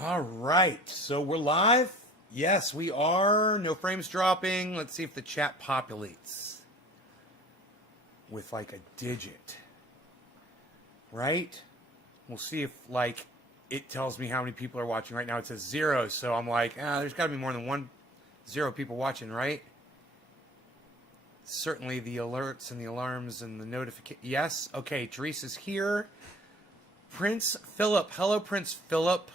All right, so we're live. Yes, we are. No frames dropping. Let's see if the chat populates with like a digit, right? We'll see if like it tells me how many people are watching. Right now it says 0, so I'm like, there's got to be more than 0 people watching, right? Certainly the alerts and the alarms and the notification. Yes, okay, Teresa's here. Prince Philip. Hello, Prince Philip.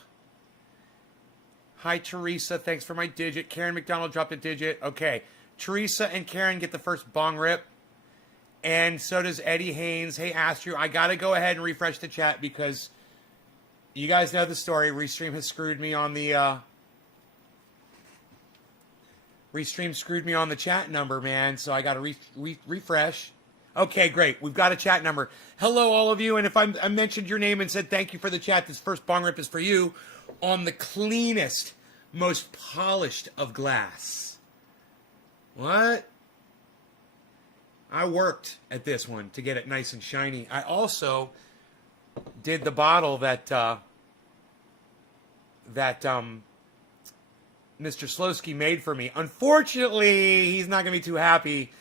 Hi, Teresa. Thanks for my digit. Karen McDonald dropped a digit. Okay. Teresa and Karen get the first bong rip. And so does Eddie Haynes. Hey, Astro, I got to go ahead and refresh the chat because you guys know the story. Restream has screwed me on the... Restream screwed me on the chat number, man. So I got to refresh. Okay, great. We've got a chat number. Hello, all of you. And if I mentioned your name and said thank you for the chat, this first bong rip is for you. On the cleanest, most polished of glass. What? I worked at this one to get it nice and shiny. I also did the bottle that Mr. Slowski made for me. Unfortunately, he's not going to be too happy.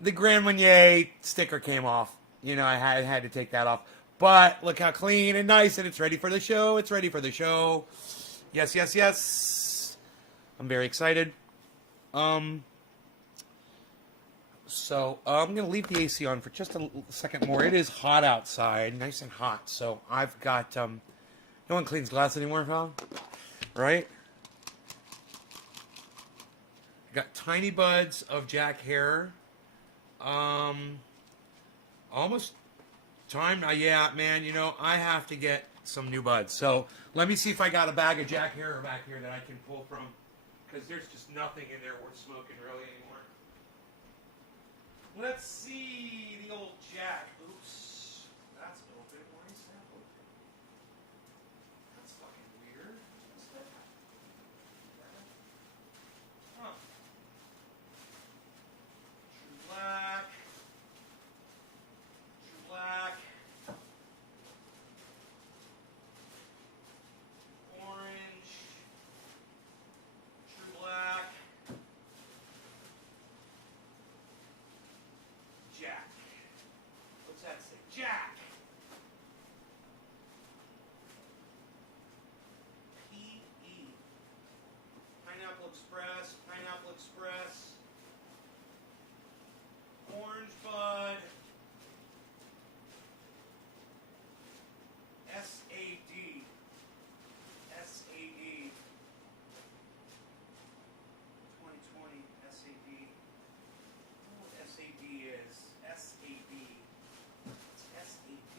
The Grand Marnier sticker came off. You know, I had to take that off. But look how clean and nice, and it's ready for the show. It's ready for the show. Yes, yes, yes. I'm very excited. So I'm going to leave the AC on for just a second more. It is hot outside, nice and hot. So I've got, no one cleans glass anymore, pal. Right? I got tiny buds of Jack Herer. Almost time. Yeah, man, you know, I have to get some new buds. So let me see if I got a bag of Jack Herer back here that I can pull from. Because there's just nothing in there worth smoking really anymore. Let's see the old Jack. Oops. That's open. Why is that open? That's fucking weird. What's that? Huh. True Black. True Black. Orange. True Black. Jack. What's that say? Jack. P.E. Pineapple Express. Pineapple Express. Orange Bud. S.A.D. S.A.D. 2020 S.A.D. I don't know what S.A.D. is. S.A.D. What's S.A.D.?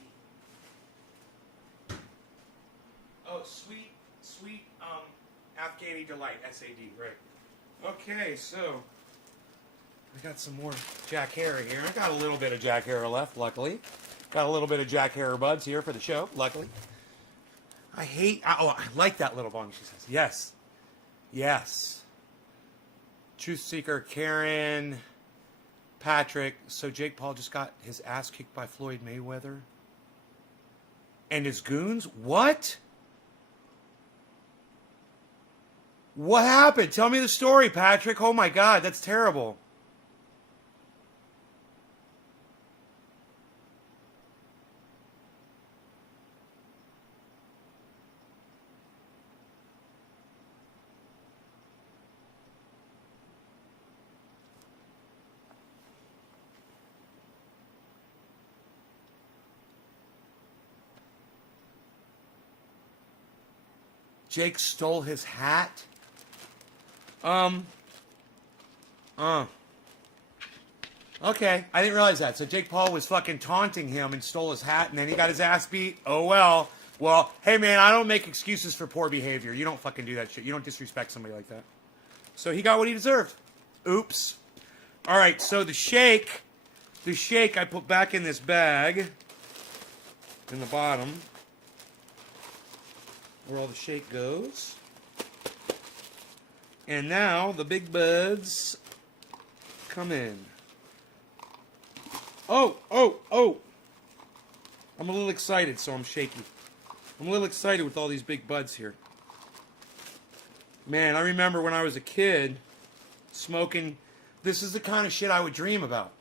Oh, sweet Afghani Delight. S.A.D. Right. Okay, so I got some more Jack Herer here. I got a little bit of Jack Herer left, luckily. Got a little bit of Jack Herer buds here for the show, luckily. I like that little bong, she says. Yes. Yes. Truth Seeker, Karen, Patrick. So Jake Paul just got his ass kicked by Floyd Mayweather. And his goons? What? What happened? Tell me the story, Patrick. Oh my God, that's terrible. Jake stole his hat? Okay, I didn't realize that. So Jake Paul was fucking taunting him and stole his hat, and then he got his ass beat. Oh, well. Well, hey, man, I don't make excuses for poor behavior. You don't fucking do that shit. You don't disrespect somebody like that. So he got what he deserved. Oops. All right, so the shake I put back in this bag in the bottom where all the shake goes. And now the big buds come in. Oh. I'm a little excited, so I'm shaky. I'm a little excited with all these big buds here. Man, I remember when I was a kid smoking. This is the kind of shit I would dream about.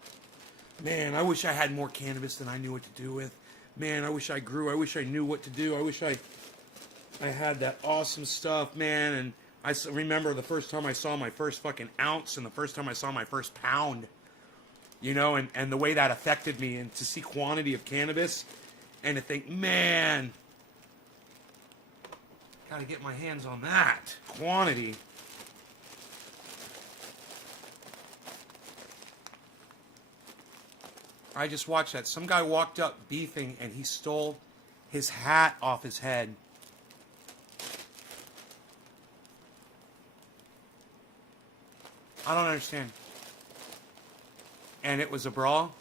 Man, I wish I had more cannabis than I knew what to do with. Man, I wish I grew. I wish I knew what to do. I wish I had that awesome stuff, man. And I remember the first time I saw my first fucking ounce and the first time I saw my first pound, you know, and the way that affected me, and to see quantity of cannabis and to think, man, gotta get my hands on that quantity. I just watched that. Some guy walked up beefing and he stole his hat off his head. I don't understand. And it was a brawl?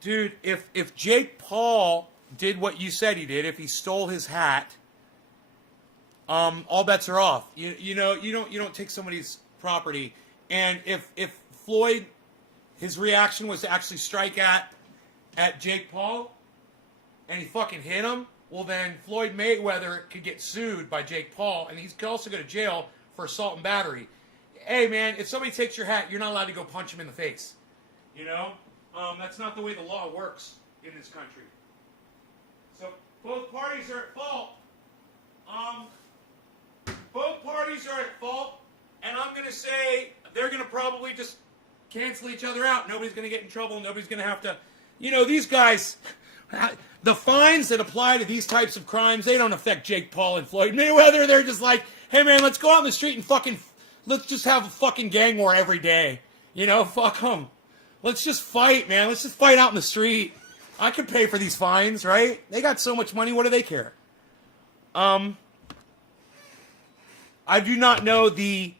Dude, if Jake Paul did what you said he did, if he stole his hat, all bets are off. You know, you don't take somebody's property. And if Floyd, his reaction was to actually strike at Jake Paul, and he fucking hit him, well then Floyd Mayweather could get sued by Jake Paul, and he could also go to jail for assault and battery. Hey man, if somebody takes your hat, you're not allowed to go punch him in the face. You know? That's not the way the law works in this country. So both parties are at fault. Both parties are at fault, and I'm going to say they're going to probably just cancel each other out. Nobody's going to get in trouble. Nobody's going to have to... You know, these guys... The fines that apply to these types of crimes, they don't affect Jake Paul and Floyd Mayweather. They're just like, hey man, let's go out in the street and fucking... Let's just have a fucking gang war every day. You know, fuck them. Let's just fight, man. Let's just fight out in the street. I could pay for these fines, right? They got so much money, what do they care? I do not know the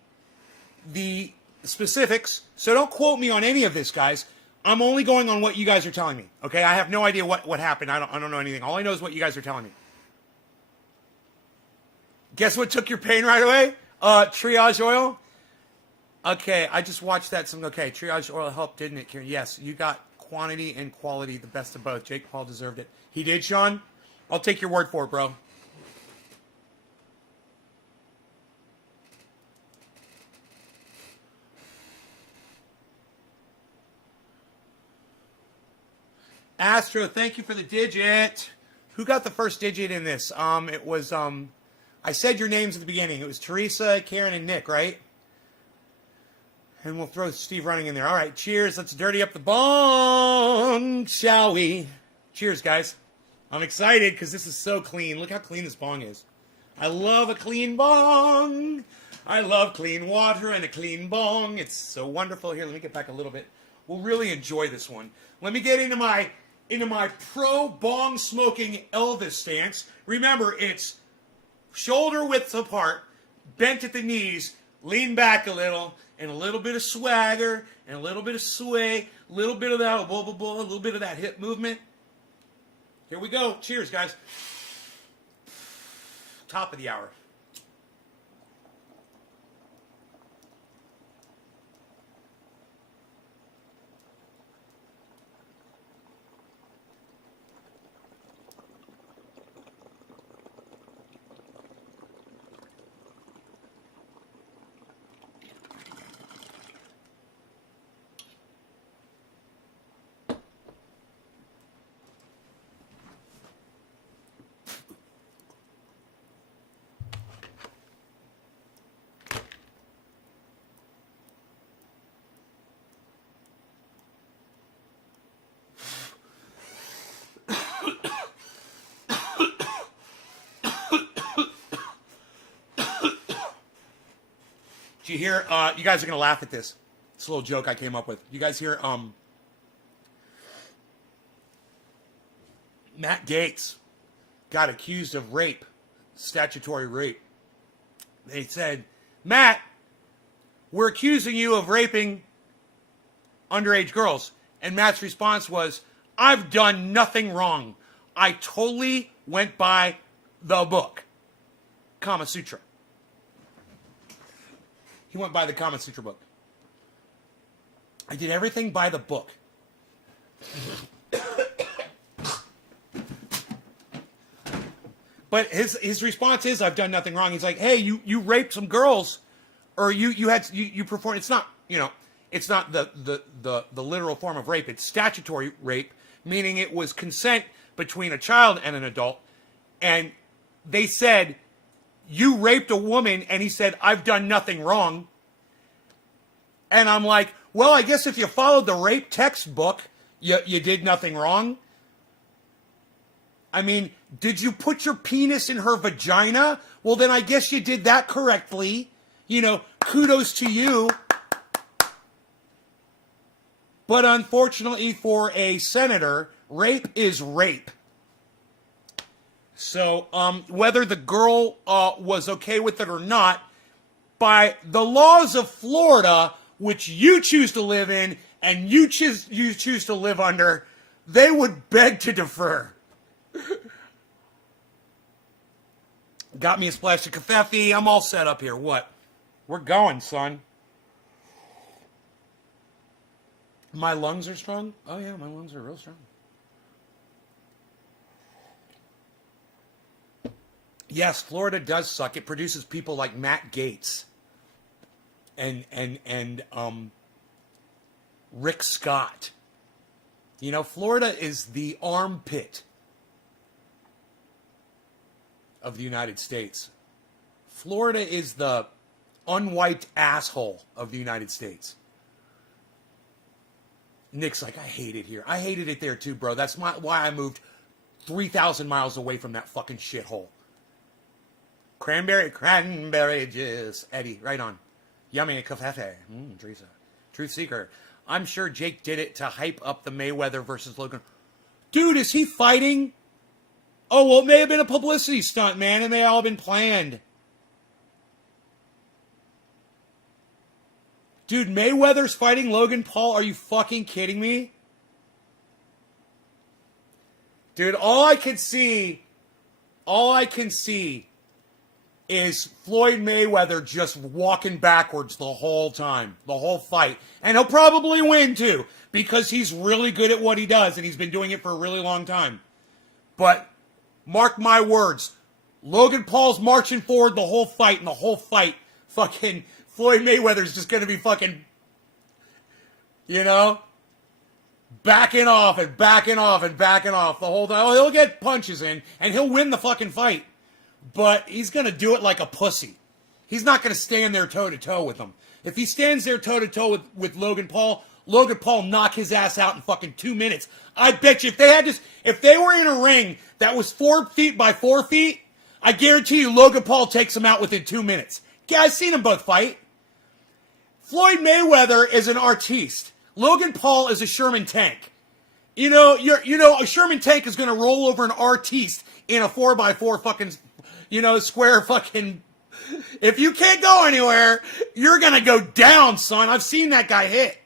specifics, so don't quote me on any of this, guys. I'm only going on what you guys are telling me, okay? I have no idea what happened. I don't know anything. All I know is what you guys are telling me. Guess what took your pain right away? Triage oil? Okay, I just watched that. Okay, Triage oil helped, didn't it, Kieran? Yes, you got quantity and quality, the best of both. Jake Paul deserved it. He did, Sean? I'll take your word for it, bro. Astro, thank you for the digit. Who got the first digit in this? It was, I said your names at the beginning. It was Teresa, Karen, and Nick, right? And we'll throw Steve Running in there. All right, cheers. Let's dirty up the bong, shall we? Cheers, guys. I'm excited because this is so clean. Look how clean this bong is. I love a clean bong. I love clean water and a clean bong. It's so wonderful. Here, let me get back a little bit. We'll really enjoy this one. Let me get into my pro bong smoking Elvis stance. Remember, it's shoulder width apart, bent at the knees, lean back a little, and a little bit of swagger, and a little bit of sway, a little bit of that, a little bit of that hip movement. Here we go. Cheers, guys. Top of the hour. Do you hear, you guys are going to laugh at this. It's a little joke I came up with. You guys hear, Matt Gaetz got accused of rape, statutory rape. They said, Matt, we're accusing you of raping underage girls. And Matt's response was, I've done nothing wrong. I totally went by the book. Kama Sutra. He went by the Kama Sutra book. I did everything by the book. But his response is, I've done nothing wrong. He's like, hey, you raped some girls, or you performed. It's not, it's not the literal form of rape. It's statutory rape, meaning it was consent between a child and an adult. And they said, you raped a woman, and he said, I've done nothing wrong. And I'm like, well, I guess if you followed the rape textbook, you did nothing wrong. I mean, did you put your penis in her vagina? Well, then I guess you did that correctly. Kudos to you. But unfortunately for a senator, rape is rape. So whether the girl was okay with it or not, by the laws of Florida, which you choose to live in and you choose to live under, they would beg to defer. Got me a splash of covfefe. I'm all set up here. What? We're going, son. My lungs are strong? Oh, yeah, my lungs are real strong. Yes, Florida does suck. It produces people like Matt Gaetz and Rick Scott. Florida is the armpit of the United States. Florida is the unwiped asshole of the United States. Nick's like, I hate it here. I hated it there too, bro. That's why I moved 3,000 miles away from that fucking shithole. Cranberry juice. Eddie, right on. Yummy covfefe. Teresa. Truth Seeker. I'm sure Jake did it to hype up the Mayweather versus Logan. Dude, is he fighting? Oh, well, it may have been a publicity stunt, man. It may all have been planned. Dude, Mayweather's fighting Logan Paul? Are you fucking kidding me? Dude, all I can see is Floyd Mayweather just walking backwards the whole time, the whole fight. And he'll probably win, too, because he's really good at what he does, and he's been doing it for a really long time. But mark my words, Logan Paul's marching forward the whole fight, and the whole fight, fucking Floyd Mayweather's just going to be fucking, backing off and backing off and backing off the whole time. He'll get punches in, and he'll win the fucking fight. But he's going to do it like a pussy. He's not going to stand there toe-to-toe with him. If he stands there toe-to-toe with Logan Paul knock his ass out in fucking 2 minutes. I bet you if they were in a ring that was 4 feet by 4 feet, I guarantee you Logan Paul takes him out within 2 minutes. Yeah, I've seen them both fight. Floyd Mayweather is an artiste. Logan Paul is a Sherman tank. A Sherman tank is going to roll over an artiste in a 4x4 fucking, square fucking. If you can't go anywhere, you're going to go down, son. I've seen that guy hit.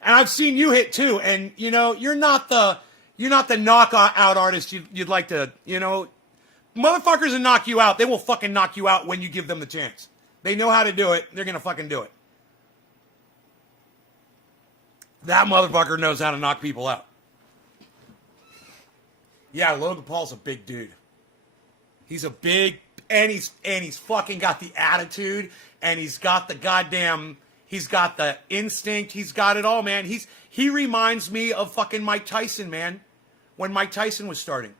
And I've seen you hit too. And, you're not the knockout artist you'd like to, motherfuckers that knock you out, they will fucking knock you out when you give them the chance. They know how to do it. They're going to fucking do it. That motherfucker knows how to knock people out. Yeah, Logan Paul's a big dude. He's a big, and he's fucking got the attitude, and he's got the instinct, he's got it all, man. He reminds me of fucking Mike Tyson, man. When Mike Tyson was starting.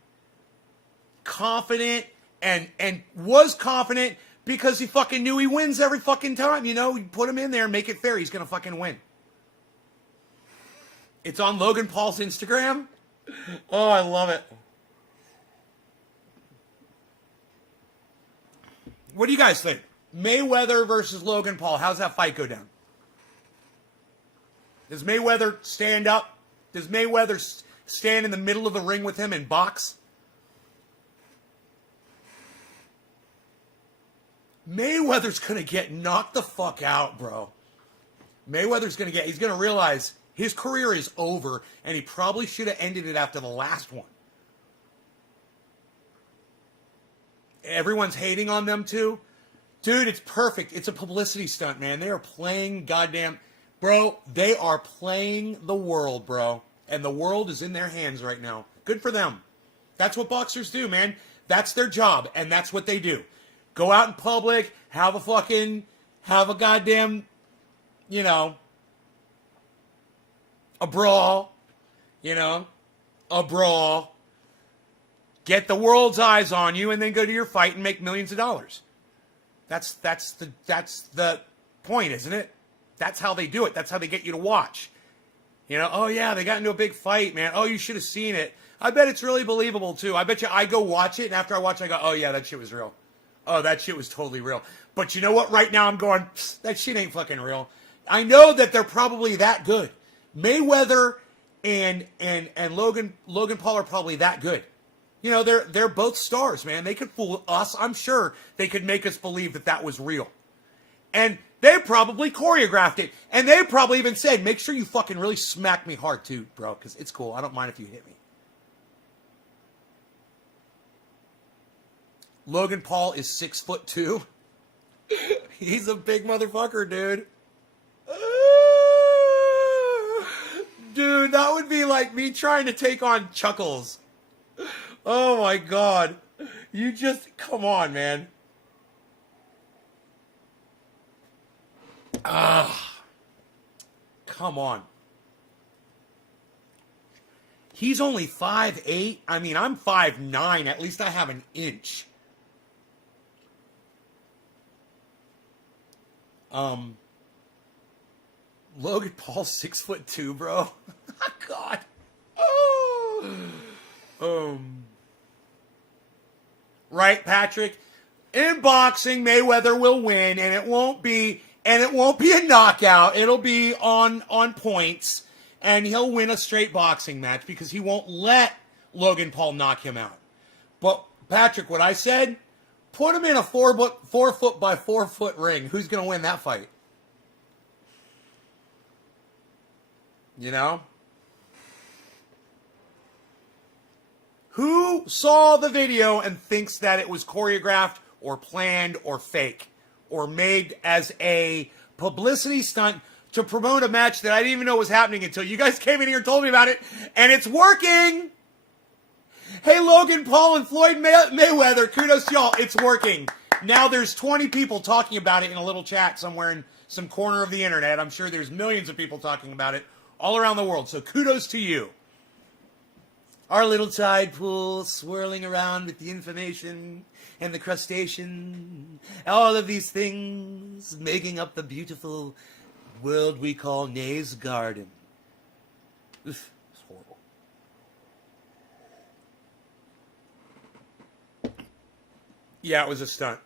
Confident, and was confident because he fucking knew he wins every fucking time, You put him in there and make it fair, he's gonna fucking win. It's on Logan Paul's Instagram. Oh, I love it. What do you guys think? Mayweather versus Logan Paul. How's that fight go down? Does Mayweather stand up? Does Mayweather stand in the middle of the ring with him and box? Mayweather's going to get knocked the fuck out, bro. He's going to realize his career is over, and he probably should have ended it after the last one. Everyone's hating on them too. Dude, it's perfect. It's a publicity stunt, man. They are playing goddamn... Bro, they are playing the world, bro. And the world is in their hands right now. Good for them. That's what boxers do, man. That's their job, and that's what they do. Go out in public, have a goddamn, you know, a brawl, a brawl. Get the world's eyes on you, and then go to your fight and make millions of dollars. That's the point, isn't it? That's how they do it. That's how they get you to watch. Oh yeah, they got into a big fight, man. Oh, you should have seen it. I bet it's really believable too. I bet you I go watch it, and after I watch it, I go, oh yeah, that shit was real. Oh, that shit was totally real. But you know what? Right now I'm going, that shit ain't fucking real. I know that they're probably that good. Mayweather and Logan Paul are probably that good. They're both stars, man. They could fool us. I'm sure they could make us believe that was real. And they probably choreographed it. And they probably even said, make sure you fucking really smack me hard too, bro, because it's cool. I don't mind if you hit me. Logan Paul is 6'2". He's a big motherfucker, dude. Dude, that would be like me trying to take on Chuckles. Oh my God. Come on, man. Come on. He's only 5'8". I mean, I'm 5'9". At least I have an inch. Logan Paul's 6'2", bro. God. Right, Patrick? In boxing, Mayweather will win, and it won't be a knockout. It'll be on points, and he'll win a straight boxing match because he won't let Logan Paul knock him out. But Patrick, what I said, put him in a 4 foot by 4 foot ring. Who's going to win that fight? Who saw the video and thinks that it was choreographed or planned or fake or made as a publicity stunt to promote a match that I didn't even know was happening until you guys came in here and told me about it, and it's working? Hey, Logan Paul and Floyd Mayweather, kudos to y'all. It's working. Now there's 20 people talking about it in a little chat somewhere in some corner of the internet. I'm sure there's millions of people talking about it all around the world, so kudos to you. Our little tide pool swirling around with the information and the crustacean, all of these things making up the beautiful world we call Nay's Garden. Oof, it's horrible. Yeah, it was a stunt.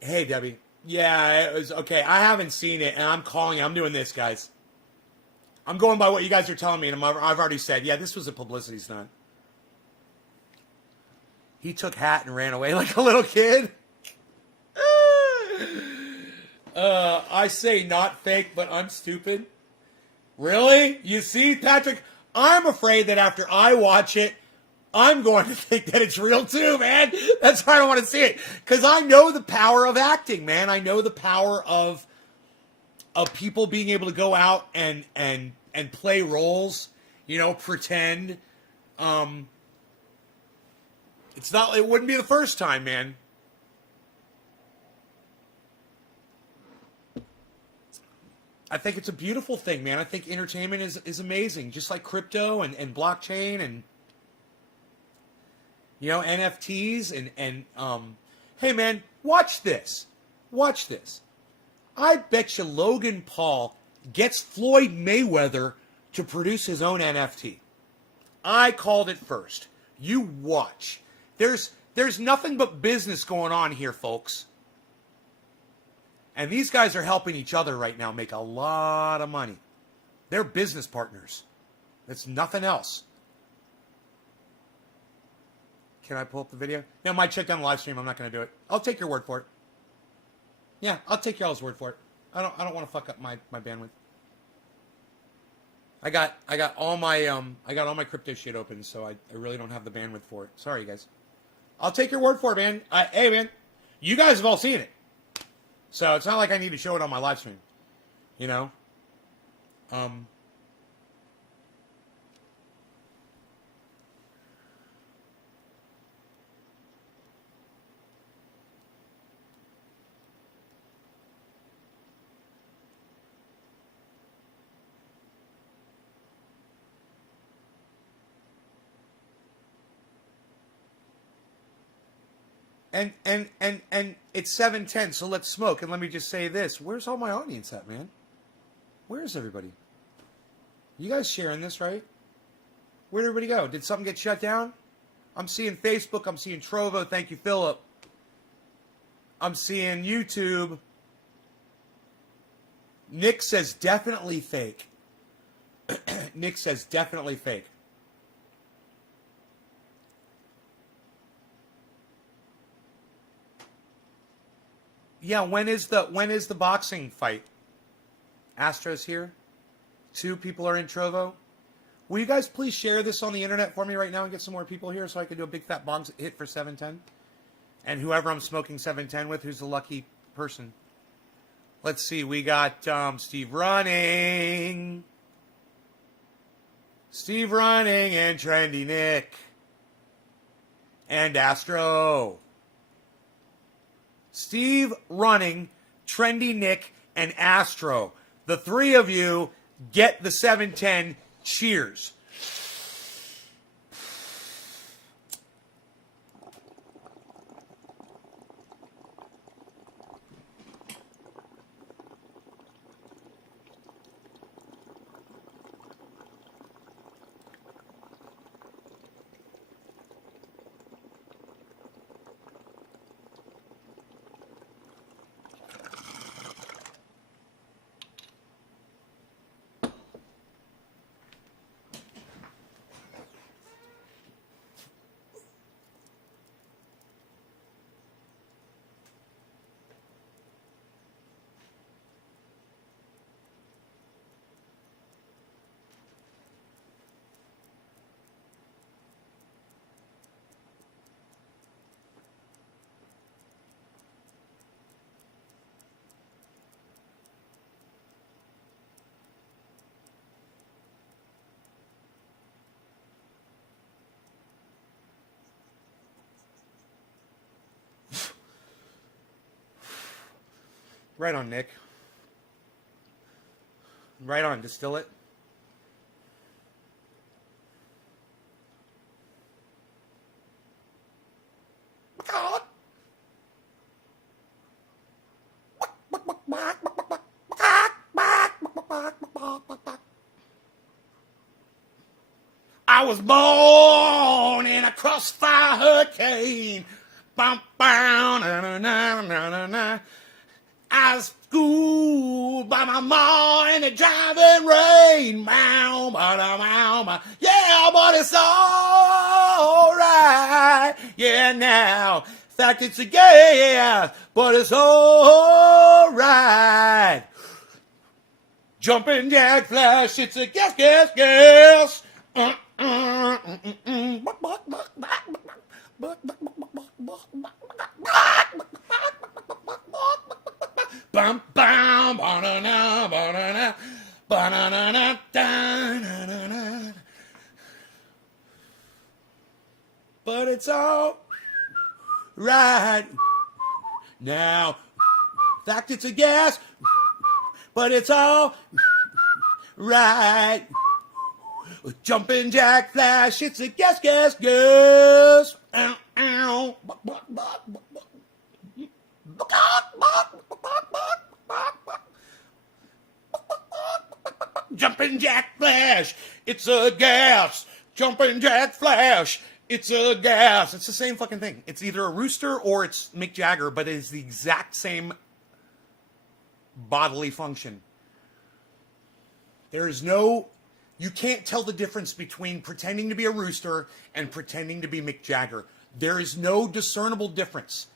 Hey, Debbie. Yeah, it was okay. I haven't seen it, and I'm calling it. I'm doing this, guys. I'm going by what you guys are telling me, and I've already said, yeah, this was a publicity stunt. He took hat and ran away like a little kid. I say not fake, but I'm stupid. Really? You see, Patrick, I'm afraid that after I watch it, I'm going to think that it's real too, man. That's why I don't want to see it. Because I know the power of acting, man. I know the power of people being able to go out and play roles, pretend. It wouldn't be the first time, man. I think it's a beautiful thing, man. I think entertainment is amazing. Just like crypto and blockchain and, NFTs and hey, man, watch this. Watch this. I bet you Logan Paul gets Floyd Mayweather to produce his own NFT. I called it first. You watch. There's nothing but business going on here, folks. And these guys are helping each other right now make a lot of money. They're business partners. It's nothing else. Can I pull up the video? No, I might check down the live stream. I'm not going to do it. I'll take your word for it. Yeah, I'll take y'all's word for it. I don't want to fuck up my bandwidth. I got all my crypto shit open, so I really don't have the bandwidth for it. Sorry, guys. I'll take your word for it, man. Hey, man, you guys have all seen it, so it's not like I need to show it on my live stream. And it's 7:10, so let's smoke. And let me just say this: where's all my audience at, man? Where's everybody? You guys sharing this, right? Where'd everybody go? Did something get shut down? I'm seeing Facebook. I'm seeing Trovo. Thank you, Philip. I'm seeing YouTube. Nick says definitely fake. Nick says definitely fake. Yeah, when is the boxing fight? Astro's here. 2 people are in Trovo. Will you guys please share this on the internet for me right now and get some more people here so I can do a big fat bong hit for 710? And whoever I'm smoking 710 with, who's the lucky person. Let's see, we got Steve Running. Steve Running and Trendy Nick. And Astro. Steve Running, Trendy Nick, and Astro. The 3 of you get the 710. Cheers. Right on, Nick. Right on, distill it. I was born in a crossfire hurricane. Bum, bum, na, na, na, na, na, na. I was schooled by my ma in the driving rain. Mow, ba, da, mow, ba. Yeah, but it's all right. Yeah, now. Fact, it's a gas, but it's all right. Jumping jack flash, it's a gas, gas, gas. Bum, bum, ba-na-na, ba-na-na, ba-na-na-na, da-na-na-na. But it's all right now. Fact, it's a gas, but it's all right. Jumping jack flash, it's a gas, gas, gas. Ow, ow. Jumping jack flash, it's a gas. Jumping jack flash, it's a gas. It's the same fucking thing. It's either a rooster or it's Mick Jagger, but it is the exact same bodily function. There is no... You can't tell the difference between pretending to be a rooster and pretending to be Mick Jagger. There is no discernible difference.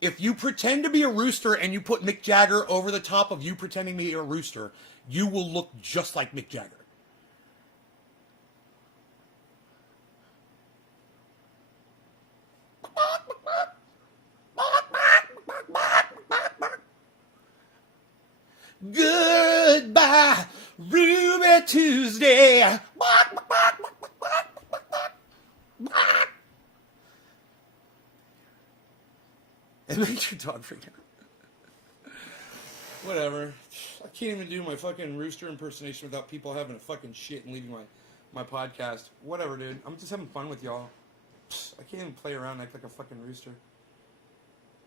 If you pretend to be a rooster and you put Mick Jagger over the top of you pretending to be a rooster, you will look just like Mick Jagger. Goodbye, Ruby Tuesday. It makes your dog freak out. Whatever. I can't even do my fucking rooster impersonation without people having a fucking shit and leaving my podcast. Whatever, dude. I'm just having fun with y'all. I can't even play around and act like a fucking rooster.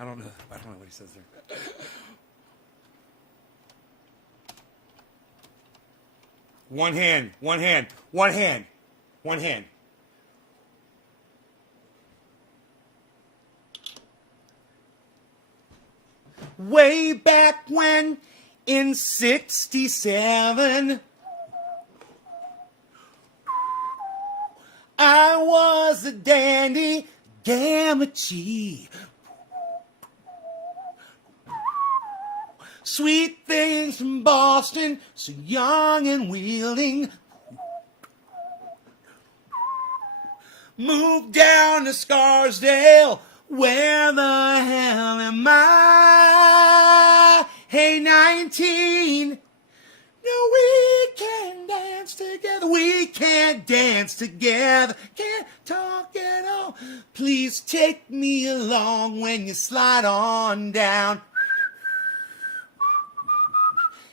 I don't know what he says there. One hand, one hand, one hand, one hand. Way back when, in 67, I was a dandy Gamachi. Sweet things from Boston, so young and wheeling. Moved down to Scarsdale, where the hell am I? Hey, 19, no, we can dance together. We can't dance together, can't talk at all. Please take me along when you slide on down.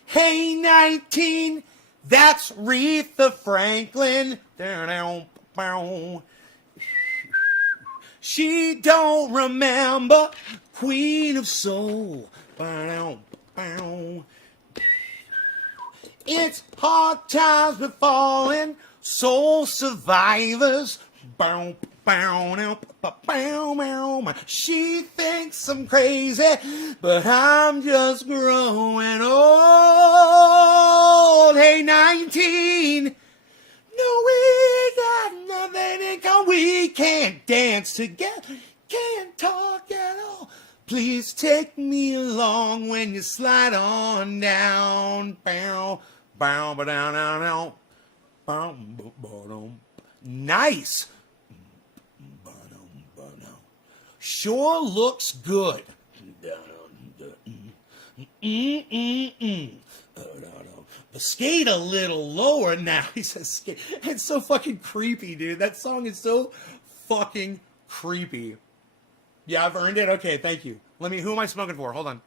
Hey, 19, that's Aretha Franklin. She don't remember Queen of Soul. It's hard times befalling soul survivors. She thinks I'm crazy, but I'm just growing old. Hey, 19, no, we got nothing in common. We can't dance together, can't talk at all. Please take me along when you slide on down. Nice. Sure looks good. Skate a little lower now. He says skate. It's so fucking creepy, dude. That song is so fucking creepy. Yeah, I've earned it. Okay, thank you. Who am I smoking for? Hold on.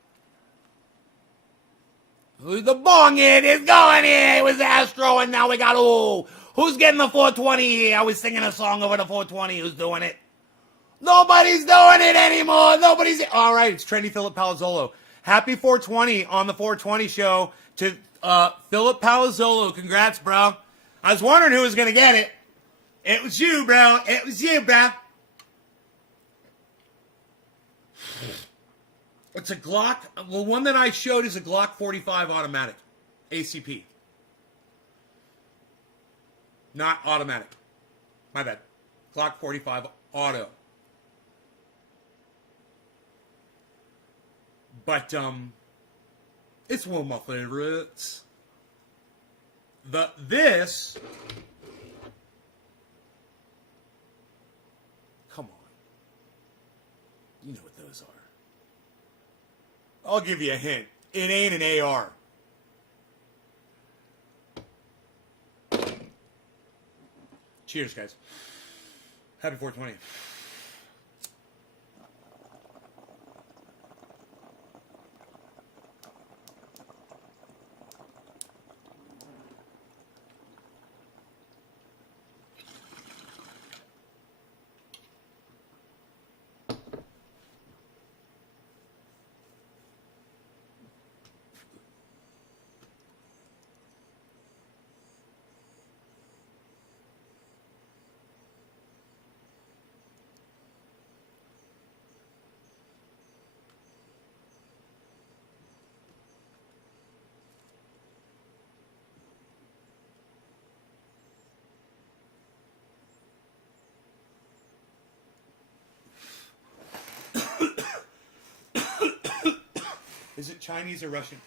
Who's the bong it is going in? It was Astro, and now we got, who's getting the 420 here? I was singing a song over the 420. Who's doing it? Nobody's doing it anymore. All right, it's Trendy Philip Palazzolo. Happy 420 on the 420 show to Philip Palazzolo. Congrats, bro. I was wondering who was going to get it. It was you, bro. It was you, bro. It's a Glock. The one that I showed is a Glock 45 automatic. ACP. Not automatic. My bad. Glock 45 auto. But, it's one of my favorites. This... Come on. You know what those are. I'll give you a hint. It ain't an AR. Cheers, guys. Happy 420. Is it Chinese or Russian?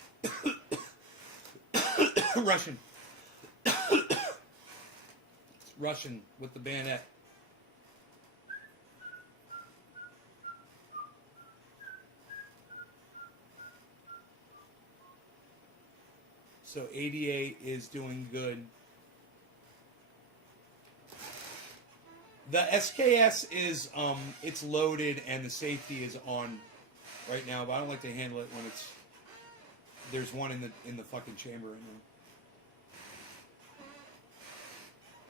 Russian. It's Russian with the bayonet. So 88 is doing good. The SKS is it's loaded and the safety is on right now, but I don't like to handle it when there's one in the fucking chamber in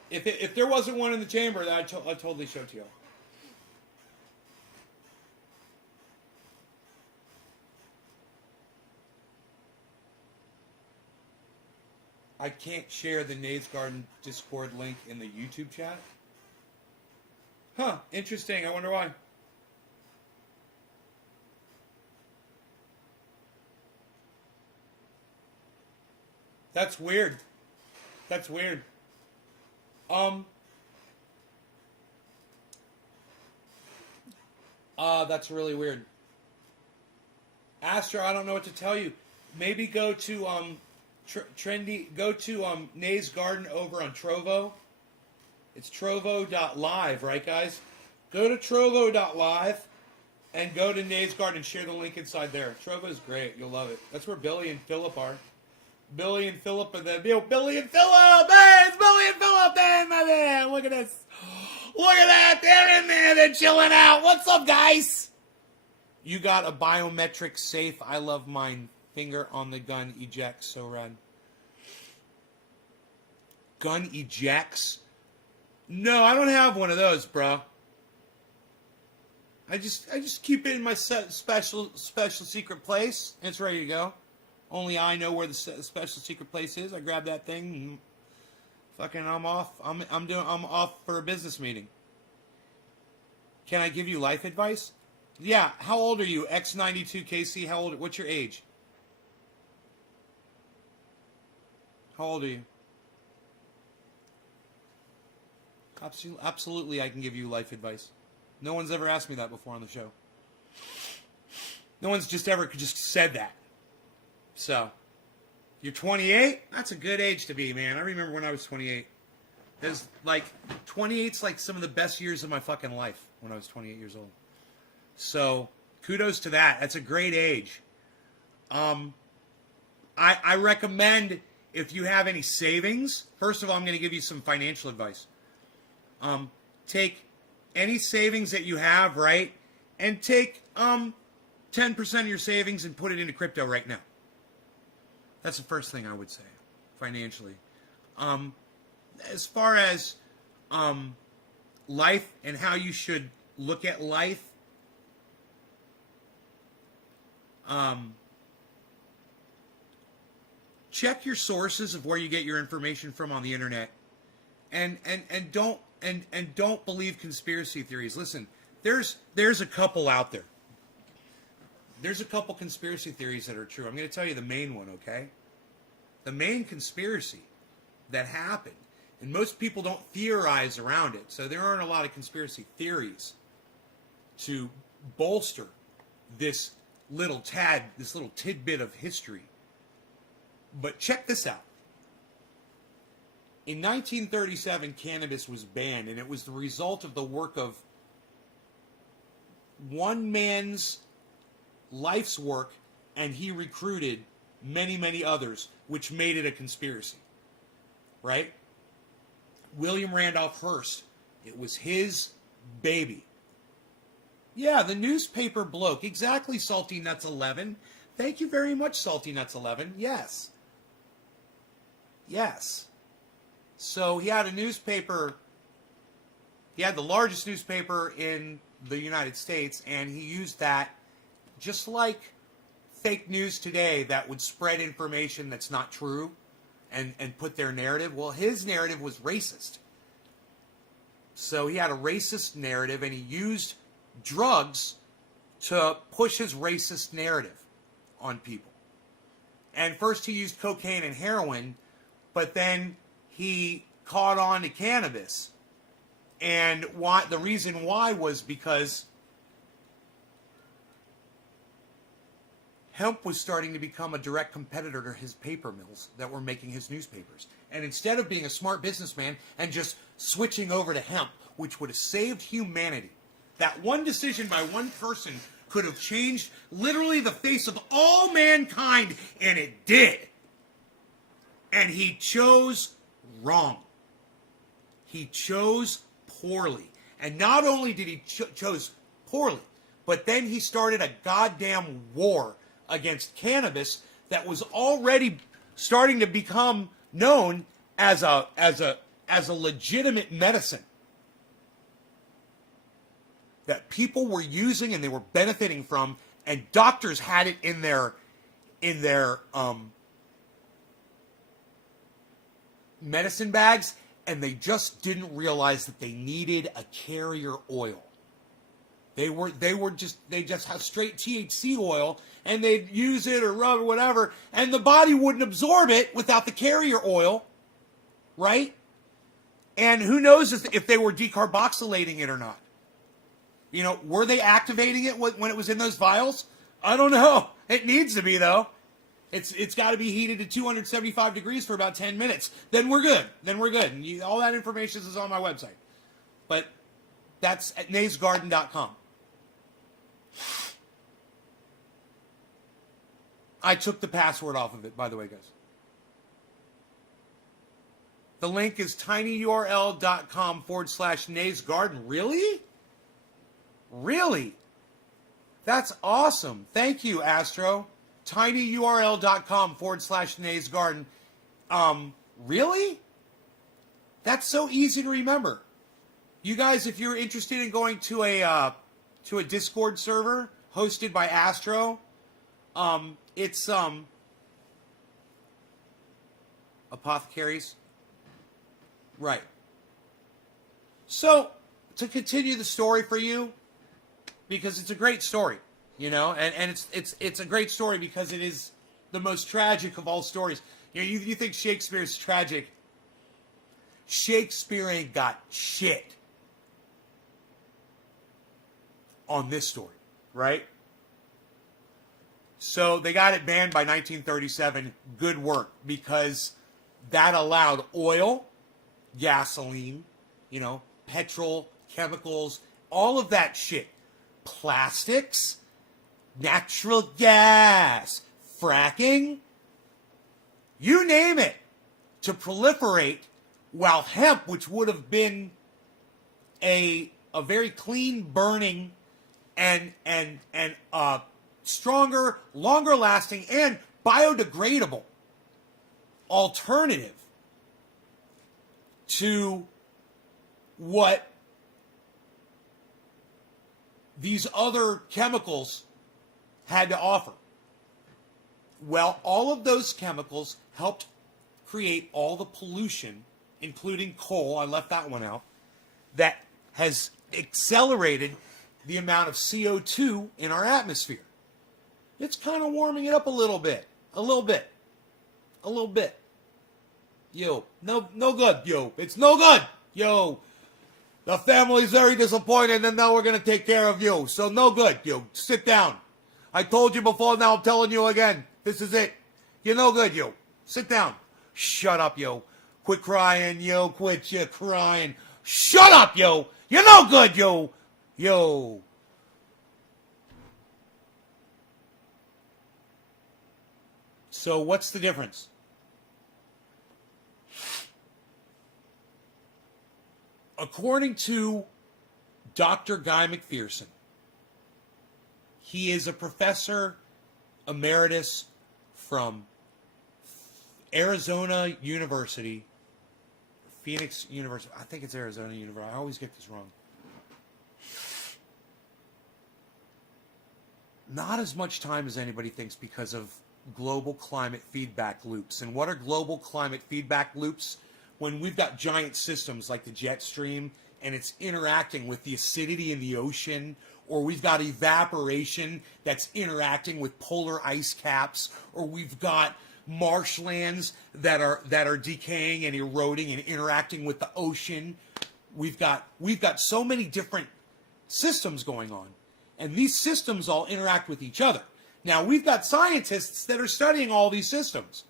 there. If there wasn't one in the chamber, I'd totally show it to you. I can't share the Nays Garden Discord link in the YouTube chat. Huh, interesting. I wonder why. That's weird. That's weird. That's really weird. Astro, I don't know what to tell you. Maybe go to Nays Garden over on Trovo. It's trovo.live, right guys? Go to trovo.live and go to Nays Garden and share the link inside there. Trovo is great. You'll love it. That's where Billy and Philip are. Billy and Philip are there. Billy and Philip! Hey, it's Billy and Philip there, my man! Look at this. Look at that! They're in there. They're chilling out. What's up, guys? You got a biometric safe. I love mine. Finger on the gun ejects. So rad. Gun ejects? No, I don't have one of those, bro. I just keep it in my special secret place. It's ready to go. Only I know where the special secret place is. I grab that thing and fucking I'm off. I'm off for a business meeting. Can I give you life advice? Yeah. How old are you? X92KC. How old? What's your age? How old are you? Absolutely, I can give you life advice. No one's ever asked me that before on the show. No one's just ever just said that. So, you're 28? That's a good age to be, man. I remember when I was 28. There's like 28's like some of the best years of my fucking life when I was 28 years old. So, kudos to that. That's a great age. I recommend if you have any savings. First of all, I'm going to give you some financial advice. Take any savings that you have, right, and take 10% of your savings and put it into crypto right now. That's the first thing I would say, financially. As far as life and how you should look at life, check your sources of where you get your information from on the internet, and don't believe conspiracy theories. Listen, there's a couple out there. There's a couple conspiracy theories that are true. I'm going to tell you the main one, okay? The main conspiracy that happened, and most people don't theorize around it, so there aren't a lot of conspiracy theories to bolster this little tidbit of history. But check this out. In 1937, cannabis was banned, and it was the result of the work of one man's life's work, and he recruited many, many others, which made it a conspiracy. Right? William Randolph Hearst. It was his baby. Yeah, the newspaper bloke. Exactly, Salty Nuts 11. Thank you very much, Salty Nuts 11. Yes. Yes. So he had a newspaper. He had the largest newspaper in the United States, and he used that just like fake news today that would spread information that's not true and put their narrative. Well, his narrative was racist. So he had a racist narrative, and he used drugs to push his racist narrative on people. And first he used cocaine and heroin, but then he caught on to cannabis. And the reason why was because hemp was starting to become a direct competitor to his paper mills that were making his newspapers. And instead of being a smart businessman and just switching over to hemp, which would have saved humanity, that one decision by one person could have changed literally the face of all mankind, and it did. And he chose wrong. He chose poorly. And not only did he chose poorly, but then he started a goddamn war against cannabis that was already starting to become known as a legitimate medicine that people were using and they were benefiting from, and doctors had it in their medicine bags, and they just didn't realize that they needed a carrier oil. They just have straight THC oil, and they'd use it or rub or whatever, and the body wouldn't absorb it without the carrier oil, right? And who knows if they were decarboxylating it or not. You know, were they activating it when it was in those vials? I don't know. It needs to be, though. It's got to be heated to 275 degrees for about 10 minutes. Then we're good. And all that information is on my website. But that's at naysgarden.com. I took the password off of it, by the way, guys. The link is tinyurl.com/naysgarden. Really? Really? That's awesome. Thank you, Astro. tinyurl.com/naysgarden. Really? That's so easy to remember. You guys, if you're interested in going to a Discord server hosted by Astro, it's Apothecaries. Right. So, to continue the story for you, because it's a great story, you know, and it's a great story because it is the most tragic of all stories. You know, you think Shakespeare's tragic. Shakespeare ain't got shit on this story, right? So they got it banned by 1937. Good work, because that allowed oil, gasoline, you know, petrol, chemicals, all of that shit, plastics, natural gas, fracking, you name it, to proliferate, while hemp, which would have been a very clean burning and stronger, longer lasting, and biodegradable alternative to what these other chemicals had to offer. Well, all of those chemicals helped create all the pollution, including coal, I left that one out, that has accelerated the amount of CO2 in our atmosphere. It's kind of warming it up a little bit. Yo, no good, yo. It's no good, yo. The family's very disappointed, and now we're going to take care of you. So no good, yo. Sit down. I told you before, now I'm telling you again. This is it. You're no good, yo. Sit down. Shut up, yo. Quit crying, yo. Quit your crying. Shut up, yo. You're no good, yo. Yo. So what's the difference? According to Dr. Guy McPherson, he is a professor emeritus from Arizona University, Phoenix University. I think it's Arizona University. I always get this wrong. Not as much time as anybody thinks because of global climate feedback loops. And what are global climate feedback loops? When we've got giant systems like the jet stream and it's interacting with the acidity in the ocean, or we've got evaporation that's interacting with polar ice caps, or we've got marshlands that are decaying and eroding and interacting with the ocean. We've got so many different systems going on, and these systems all interact with each other. Now, we've got scientists that are studying all these systems,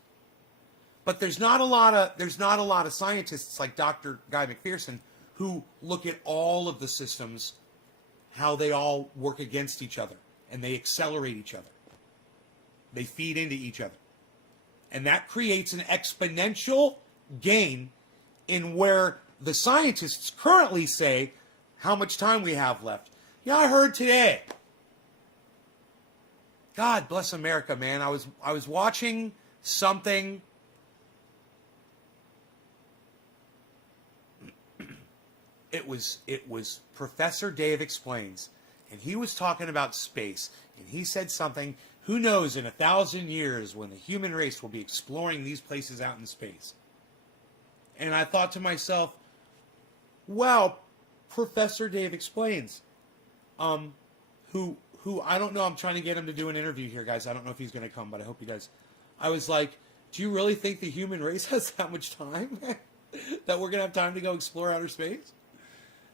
but there's not a lot of scientists like Dr. Guy McPherson who look at all of the systems, how they all work against each other, and they accelerate each other. They feed into each other. And that creates an exponential gain in where the scientists currently say how much time we have left. Yeah, I heard today. God bless America, man. I was watching something. It was Professor Dave Explains, and he was talking about space, and he said something, who knows, in 1,000 years when the human race will be exploring these places out in space. And I thought to myself, wow, Professor Dave Explains, who I don't know, I'm trying to get him to do an interview here, guys. I don't know if he's going to come, but I hope he does. I was like, do you really think the human race has that much time? That we're going to have time to go explore outer space?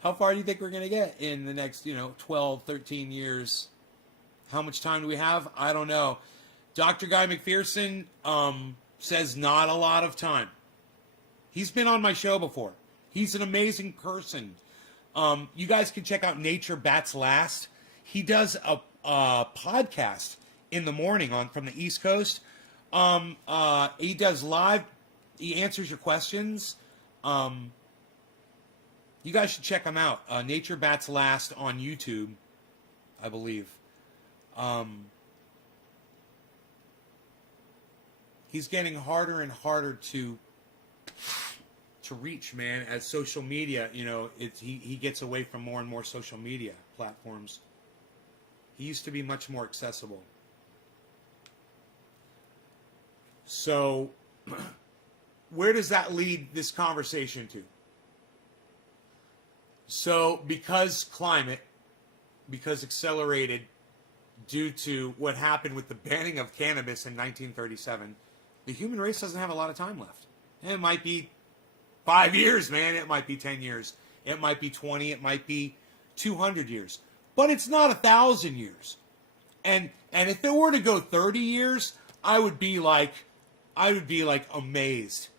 How far do you think we're going to get in the next, 12, 13 years? How much time do we have? I don't know. Dr. Guy McPherson says not a lot of time. He's been on my show before. He's an amazing person. You guys can check out Nature Bats Last. He does a podcast in the morning from the East Coast. He does live. He answers your questions. You guys should check him out. Nature Bats Last on YouTube, I believe. He's getting harder and harder to reach, man, as social media, he gets away from more and more social media platforms. He used to be much more accessible. So, where does that lead this conversation to? So, because accelerated due to what happened with the banning of cannabis in 1937, the human race doesn't have a lot of time left. And it might be 5 years, man. It might be 10 years. It might be 20. It might be 200 years. But it's not 1,000 years. And if it were to go 30 years, I would be like amazed.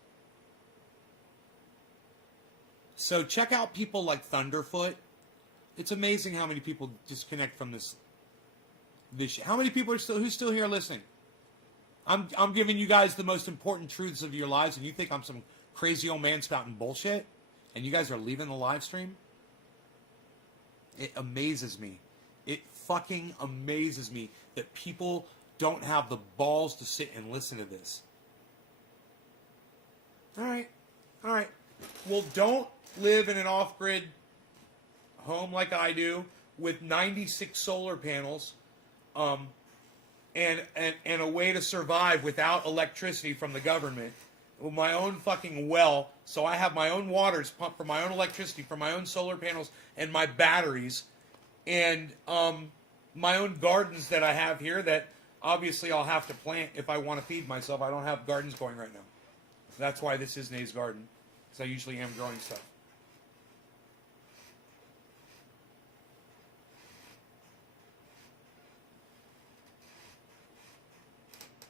So check out people like Thunderfoot. It's amazing how many people disconnect from this. How many people are who's still here listening? I'm giving you guys the most important truths of your lives, and you think I'm some crazy old man spouting bullshit, and you guys are leaving the live stream? It amazes me. It fucking amazes me that people don't have the balls to sit and listen to this. All right. Well, don't live in an off-grid home like I do with 96 solar panels, and a way to survive without electricity from the government. With my own fucking well, so I have my own waters pumped for my own electricity, for my own solar panels and my batteries, and my own gardens that I have here that obviously I'll have to plant if I want to feed myself. I don't have gardens going right now. That's why this is Nay's garden, because I usually am growing stuff.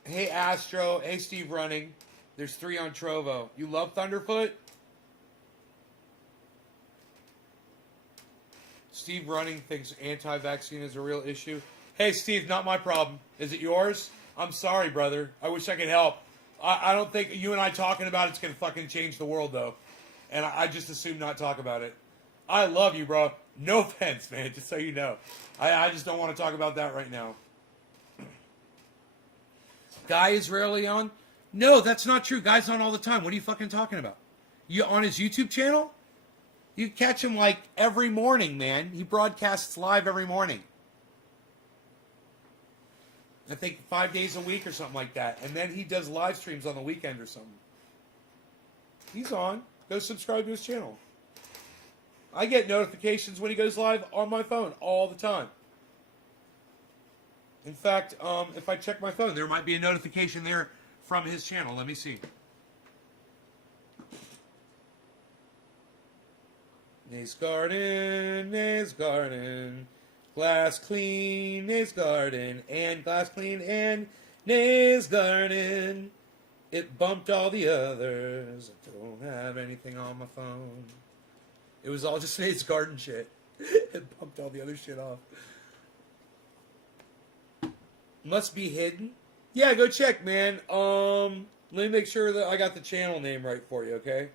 Hey Astro, hey Steve Running. There's 3 on Trovo. You love Thunderfoot? Steve Running thinks anti-vaccine is a real issue. Hey Steve, not my problem. Is it yours? I'm sorry, brother. I wish I could help. I don't think you and I talking about it's going to fucking change the world, though. And I just assume not talk about it. I love you, bro. No offense, man, just so you know. I just don't want to talk about that right now. Guy Israeli on? No, that's not true. Guy's on all the time. What are you fucking talking about? You on his YouTube channel? You catch him like every morning, man. He broadcasts live every morning. I think 5 days a week or something like that. And then he does live streams on the weekend or something. He's on. Go subscribe to his channel. I get notifications when he goes live on my phone all the time. In fact, if I check my phone, there might be a notification there from his channel. Let me see. Nay's Garden, glass clean, Nay's Garden, and glass clean, and Nay's Garden. It bumped all the others. I don't have anything on my phone. It was all just Nay's Garden shit. It bumped all the other shit off. Must be hidden. Yeah, go check, man. Let me make sure that I got the channel name right for you, okay?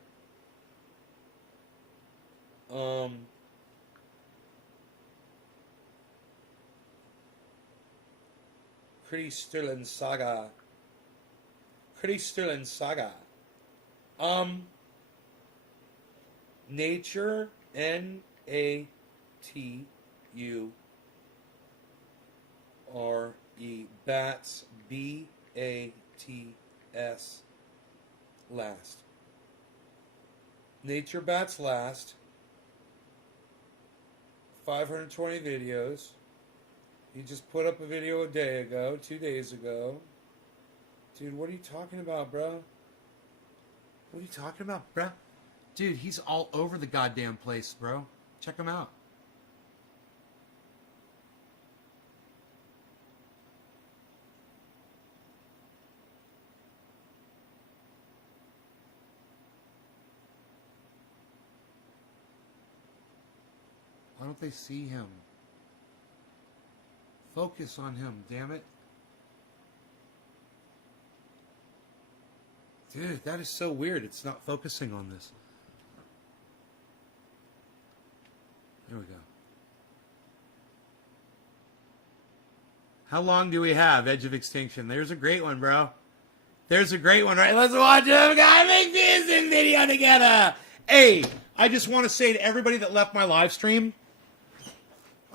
Kristerland Saga. Nature, N-A-T-U-R-E, Bats, B-A-T-S, last. Nature Bats Last. 520 videos. He just put up a video a day ago, 2 days ago. Dude, what are you talking about, bro? What are you talking about, bro? Dude, he's all over the goddamn place, bro. Check him out. Why don't they see him? Focus on him, damn it. Dude, that is so weird. It's not focusing on this. There we go. How long do we have? Edge of Extinction. There's a great one, bro. There's a great one, right? Let's watch them. We gotta make this video together. Hey, I just want to say to everybody that left my live stream,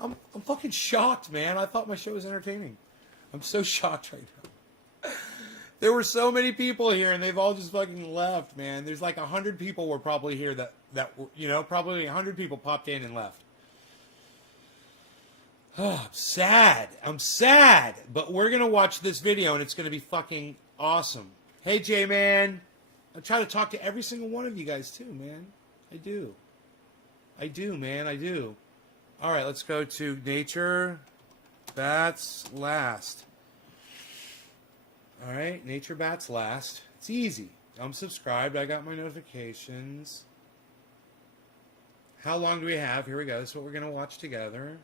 I'm fucking shocked, man. I thought my show was entertaining. I'm so shocked right now. There were so many people here, and they've all just fucking left, man. There's like 100 people were probably here that you know, probably 100 people popped in and left. Oh, I'm sad. I'm sad. But we're going to watch this video, and it's going to be fucking awesome. Hey, J-Man. I try to talk to every single one of you guys, too, man. I do. I do, man. I do. All right, let's go to Nature Bats Last. All right, Nature Bats Last. It's easy. I'm subscribed. I got my notifications. How long do we have? Here we go. This is what we're going to watch together.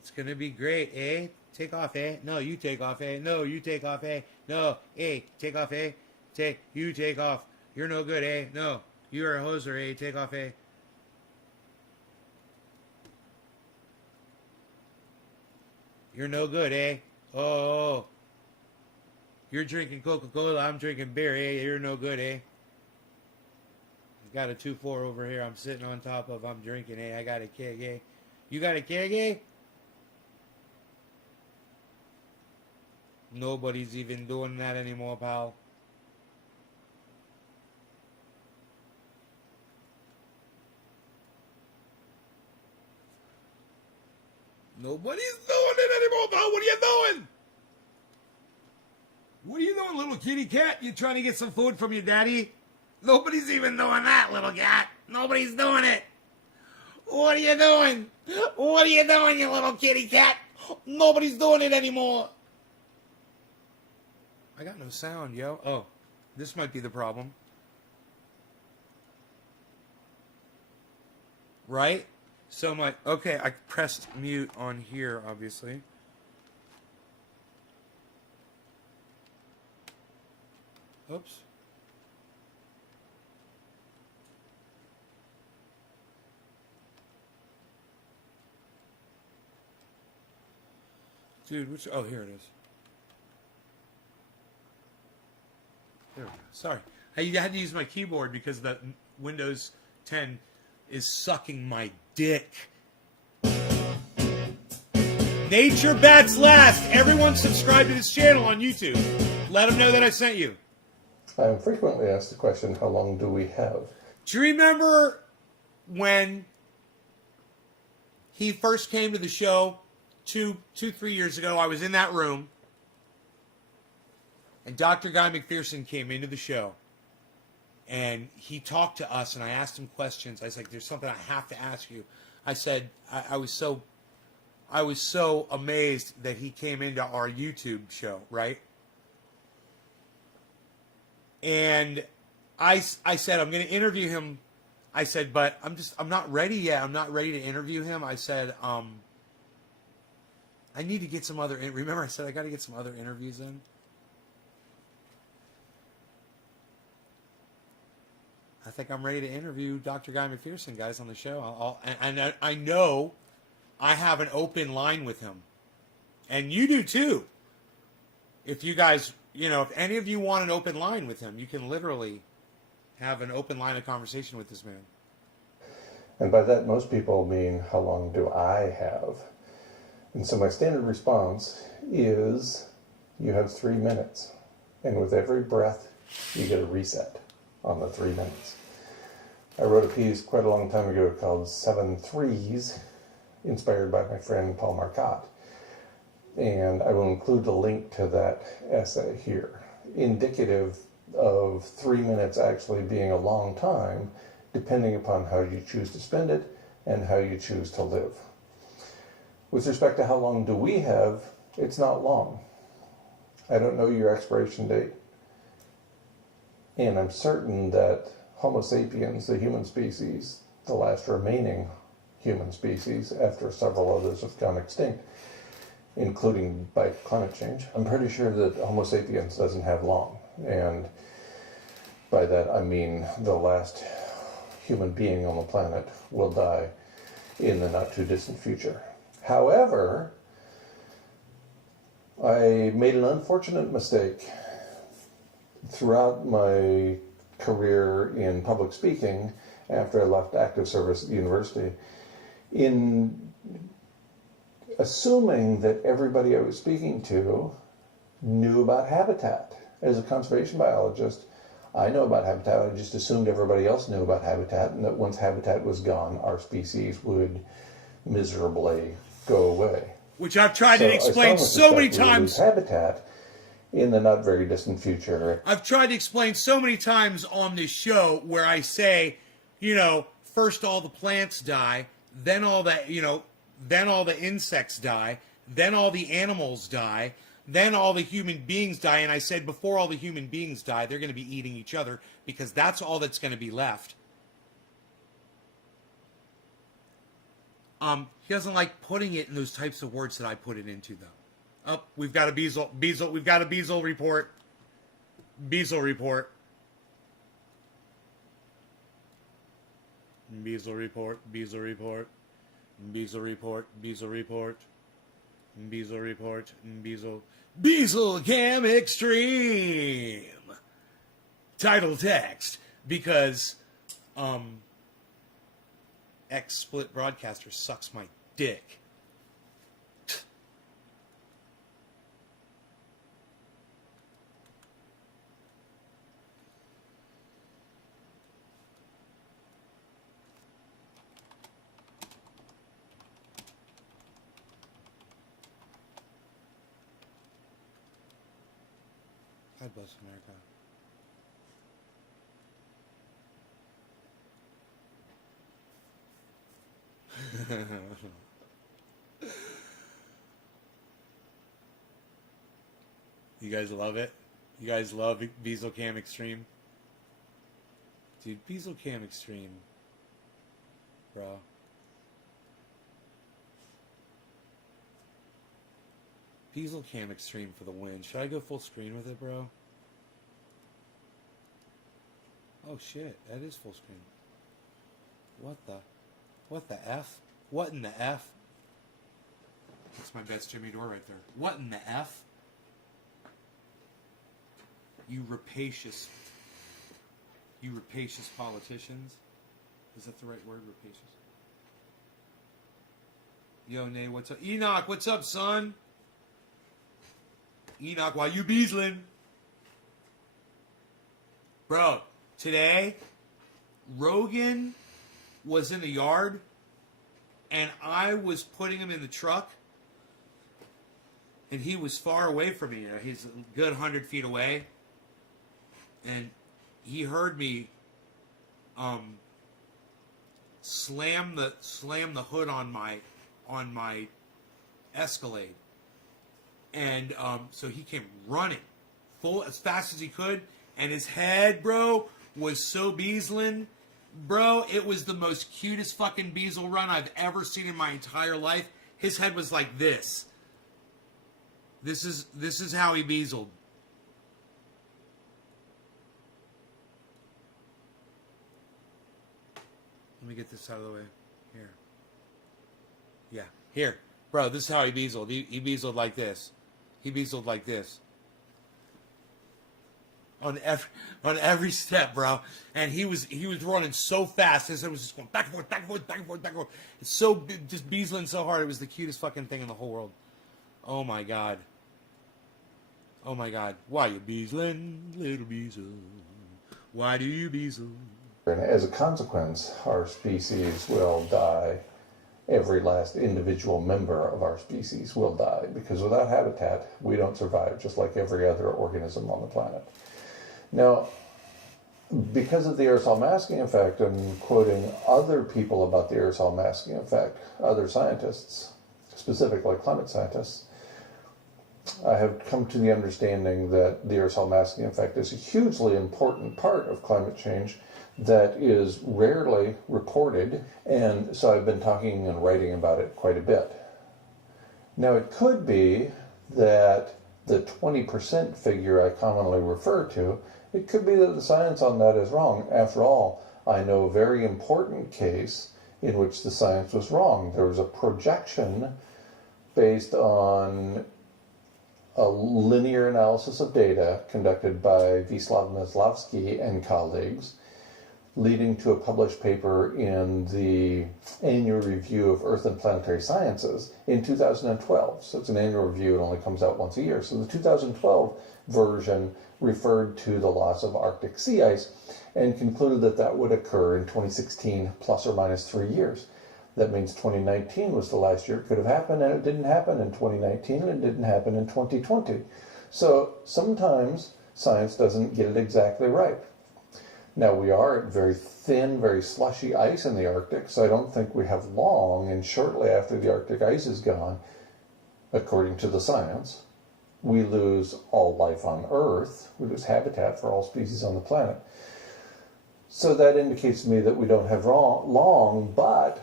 It's going to be great, eh? Take off, eh? No, you take off, eh? No, you take off, eh? No, eh? Take off, eh? You take off. You're no good, eh? No, you're a hoser, eh? Take off, eh? You're no good, eh? Oh. You're drinking Coca-Cola, I'm drinking beer, eh? You're no good, eh? Got a 2-4 over here I'm sitting on top of, I'm drinking, eh? I got a keg, eh? You got a keg, eh? Nobody's even doing that anymore, pal. Nobody's doing it anymore, pal. What are you doing? What are you doing, little kitty cat? You trying to get some food from your daddy? Nobody's even doing that, little cat. Nobody's doing it. What are you doing? What are you doing, you little kitty cat? Nobody's doing it anymore. I got no sound, yo. Oh, this might be the problem. Right? So my, okay, I pressed mute on here, obviously. Oops. Dude, which, oh, here it is. There we go. Sorry. I had to use my keyboard because the Windows 10 is sucking my dick. Nature Bats Last. Everyone subscribe to this channel on YouTube. Let them know that I sent you. I am frequently asked the question, how long do we have? Do you remember when he first came to the show 3 years ago? I was in that room, and Dr. Guy McPherson came into the show, and he talked to us, and I asked him questions. I was like, there's something I have to ask you. I said, I was so amazed that he came into our YouTube show, right? And I said, I'm going to interview him. I said, but I'm not ready yet. I'm not ready to interview him. I said, I need to get some other, remember I said I got to get some other interviews in? I think I'm ready to interview Dr. Guy McPherson, guys, on the show. And I know I have an open line with him. And you do too. If you guys, you know, if any of you want an open line with him, you can literally have an open line of conversation with this man. And by that, most people mean, how long do I have? And so my standard response is, you have 3 minutes. And with every breath, you get a reset on the 3 minutes. I wrote a piece quite a long time ago called Seven Threes, inspired by my friend Paul Marcotte. And I will include a link to that essay here, indicative of 3 minutes actually being a long time, depending upon how you choose to spend it and how you choose to live. With respect to how long do we have, it's not long. I don't know your expiration date. And I'm certain that Homo sapiens, the human species, the last remaining human species after several others have gone extinct, including by climate change, I'm pretty sure that Homo sapiens doesn't have long. And by that I mean the last human being on the planet will die in the not too distant future. However, I made an unfortunate mistake throughout my career in public speaking after I left active service at the university in assuming that everybody I was speaking to knew about habitat. As a conservation biologist, I know about habitat. I just assumed everybody else knew about habitat, and that once habitat was gone, our species would miserably go away. Which I've tried to explain so many times. Habitat in the not very distant future. I've tried to explain so many times on this show where I say, first all the plants die, then all the, then all the insects die, then all the animals die, then all the human beings die. And I said before all the human beings die, they're going to be eating each other because that's all that's going to be left. He doesn't like putting it in those types of words that I put it into, though. Oh, we've got a we've got a Beazle report. Beazle report. Beazle report. Beazle report. Beazle report. Beazle report. Beazle report. Beazle. Beazle Cam Extreme. Title text. Because, X-Split Broadcaster sucks my dick. God bless America. You guys love it? You guys love Beazle Cam Extreme? Dude, Beazle Cam Extreme. Bro. Beazle Cam Extreme for the win. Should I go full screen with it, bro? Oh shit, that is full screen. What the F? What in the F? That's my best Jimmy Dore right there. What in the F? You rapacious politicians. Is that the right word, rapacious? Yo, Nay, what's up? Enoch, what's up, son? Enoch, why you beazling? Bro, today, Rogan was in the yard, and I was putting him in the truck, and he was far away from me. He's a good 100 feet away, and he heard me slam the hood on my Escalade. And so he came running full as fast as he could, and his head, bro, was so beazling. Bro, it was the most cutest fucking Beazle run I've ever seen in my entire life. His head was like this. This is how he beazled. Let me get this out of the way. Here. Yeah, here. Bro, this is how he beazled. He beazled like this. He beazled like this. On every step, bro. And he was running so fast. His head was just going back and forth, back and forth, back and forth, back and forth. It's so, just beazling so hard. It was the cutest fucking thing in the whole world. Oh my God. Oh my God. Why you beazling, little Beazle? Why do you beazle? And as a consequence, our species will die. Every last individual member of our species will die, because without habitat, we don't survive, just like every other organism on the planet. Now, because of the aerosol masking effect, I'm quoting other people about the aerosol masking effect, other scientists, specifically climate scientists. I have come to the understanding that the aerosol masking effect is a hugely important part of climate change that is rarely reported, and so I've been talking and writing about it quite a bit. Now, it could be that the 20% figure I commonly refer to, it could be that the science on that is wrong. After all, I know a very important case in which the science was wrong. There was a projection based on a linear analysis of data conducted by Wisław Masłowski and colleagues, leading to a published paper in the Annual Review of Earth and Planetary Sciences in 2012. So it's an annual review, it only comes out once a year. So the 2012 version referred to the loss of Arctic sea ice and concluded that that would occur in 2016 plus or minus 3 years. That means 2019 was the last year it could have happened, and it didn't happen in 2019, and it didn't happen in 2020. So sometimes science doesn't get it exactly right. Now, we are at very thin, very slushy ice in the Arctic, so I don't think we have long, and shortly after the Arctic ice is gone, according to the science, we lose all life on Earth. We lose habitat for all species on the planet. So that indicates to me that we don't have long, but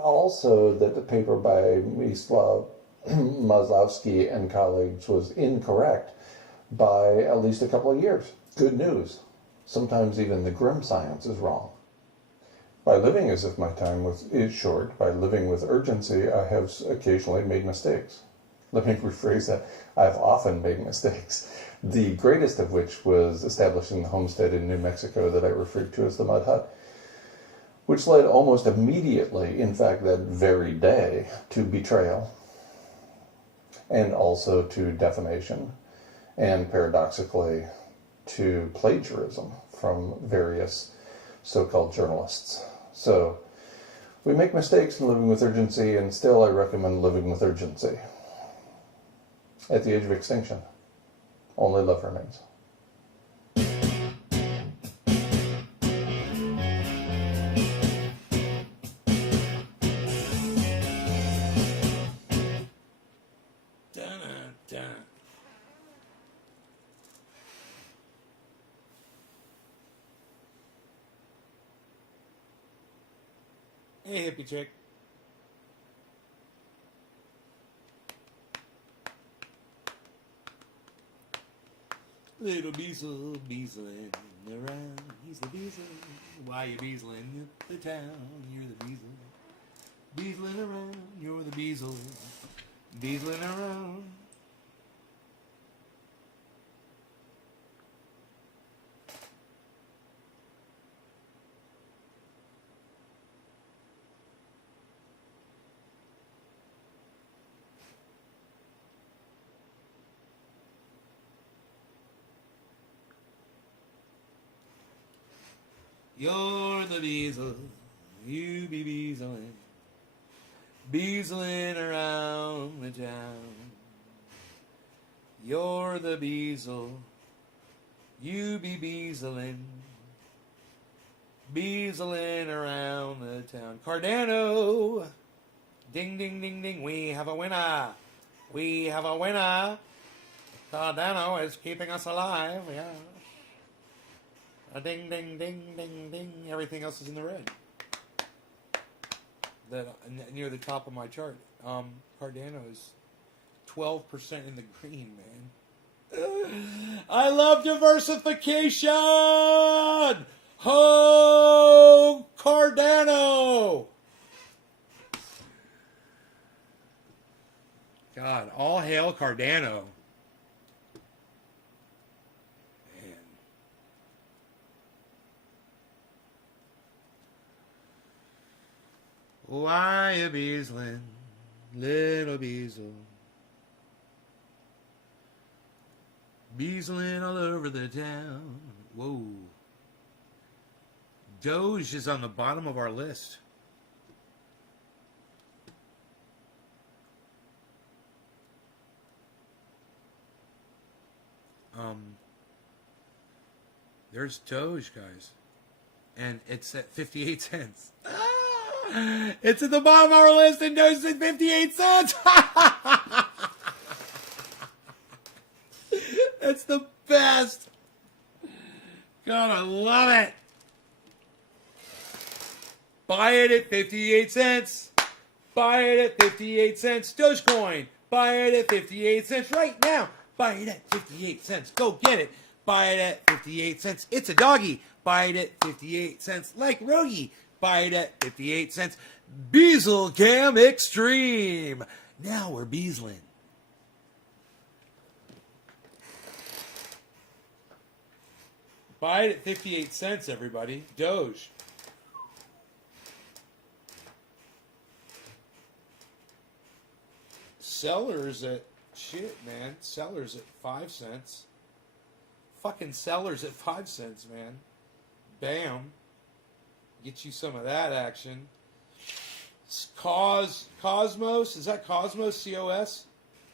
also that the paper by Wisław Masłowski and colleagues was incorrect by at least a couple of years. Good news. Sometimes even the grim science is wrong. By living as if my time is short, by living with urgency, I have occasionally made mistakes. Let me rephrase that. I've often made mistakes. The greatest of which was establishing the homestead in New Mexico that I referred to as the Mud Hut, which led almost immediately, in fact that very day, to betrayal and also to defamation and paradoxically to plagiarism from various so-called journalists. So we make mistakes in living with urgency, and still I recommend living with urgency. At the age of extinction, only love remains. Hey, hippie chick. Little Beazle, beazling around. He's the Beazle. Why you beazling the town? You're the Beazle. Beazling around. You're the Beazle. Beazling around. You're the Beazle, you be beazling, beazling around the town. You're the Beazle, you be beazling, beazling around the town. Cardano, ding, ding, ding, ding, we have a winner. We have a winner. Cardano is keeping us alive, yeah. A ding, ding, ding, ding, ding. Everything else is in the red. That near the top of my chart. Cardano is 12% in the green, man. I love diversification. Ho, Cardano. God, all hail Cardano. Why a beazling, little Beazle, beazling all over the town. Whoa. Doge is on the bottom of our list. There's Doge, guys. And it's at 58 cents. It's at the bottom of our list and Doge is at 58 cents. That's the best. God, I love it. Buy it at 58 cents. Buy it at 58 cents. Dogecoin. Buy it at 58 cents right now. Buy it at 58 cents. Go get it. Buy it at 58 cents. It's a doggy. Buy it at 58 cents. Like Rogie. Buy it at 58 cents. Beazle Cam Extreme. Now we're beazling. Buy it at 58 cents, everybody. Doge. Sellers at, shit, man. Sellers at 5 cents. Fucking sellers at 5 cents, man. Bam. Get you some of that action. Cosmos. Is that Cosmos? COS?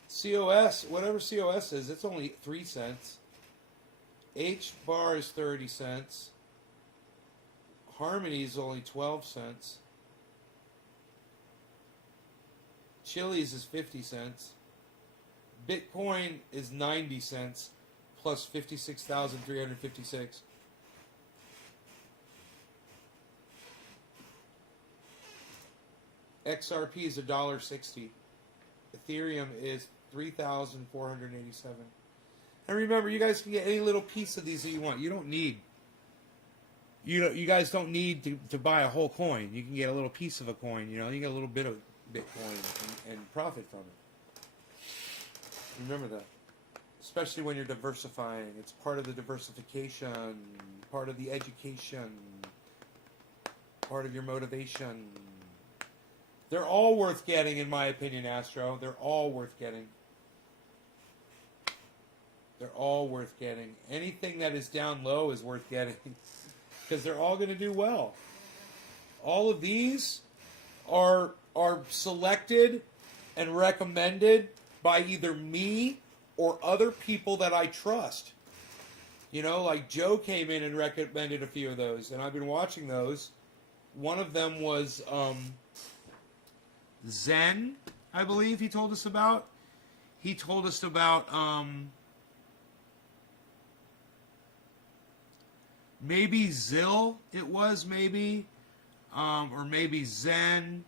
COS. Whatever COS is. It's only 3 cents. H bar is 30 cents. Harmony is only 12 cents. Chili's is 50 cents. Bitcoin is 90 cents plus 56,356. XRP is $1.60. Ethereum is 3,487. And remember, you guys can get any little piece of these that you want. You don't need. You guys don't need to buy a whole coin. You can get a little piece of a coin. You know, you get a little bit of Bitcoin and profit from it. Remember that. Especially when you're diversifying. It's part of the diversification, part of the education, part of your motivation. They're all worth getting, in my opinion, Astro. They're all worth getting. They're all worth getting. Anything that is down low is worth getting. Because they're all going to do well. All of these are selected and recommended by either me or other people that I trust. You know, like Joe came in and recommended a few of those, and I've been watching those. One of them was Zen, I believe he told us about. He told us about maybe Zill, it was maybe, or maybe Zen.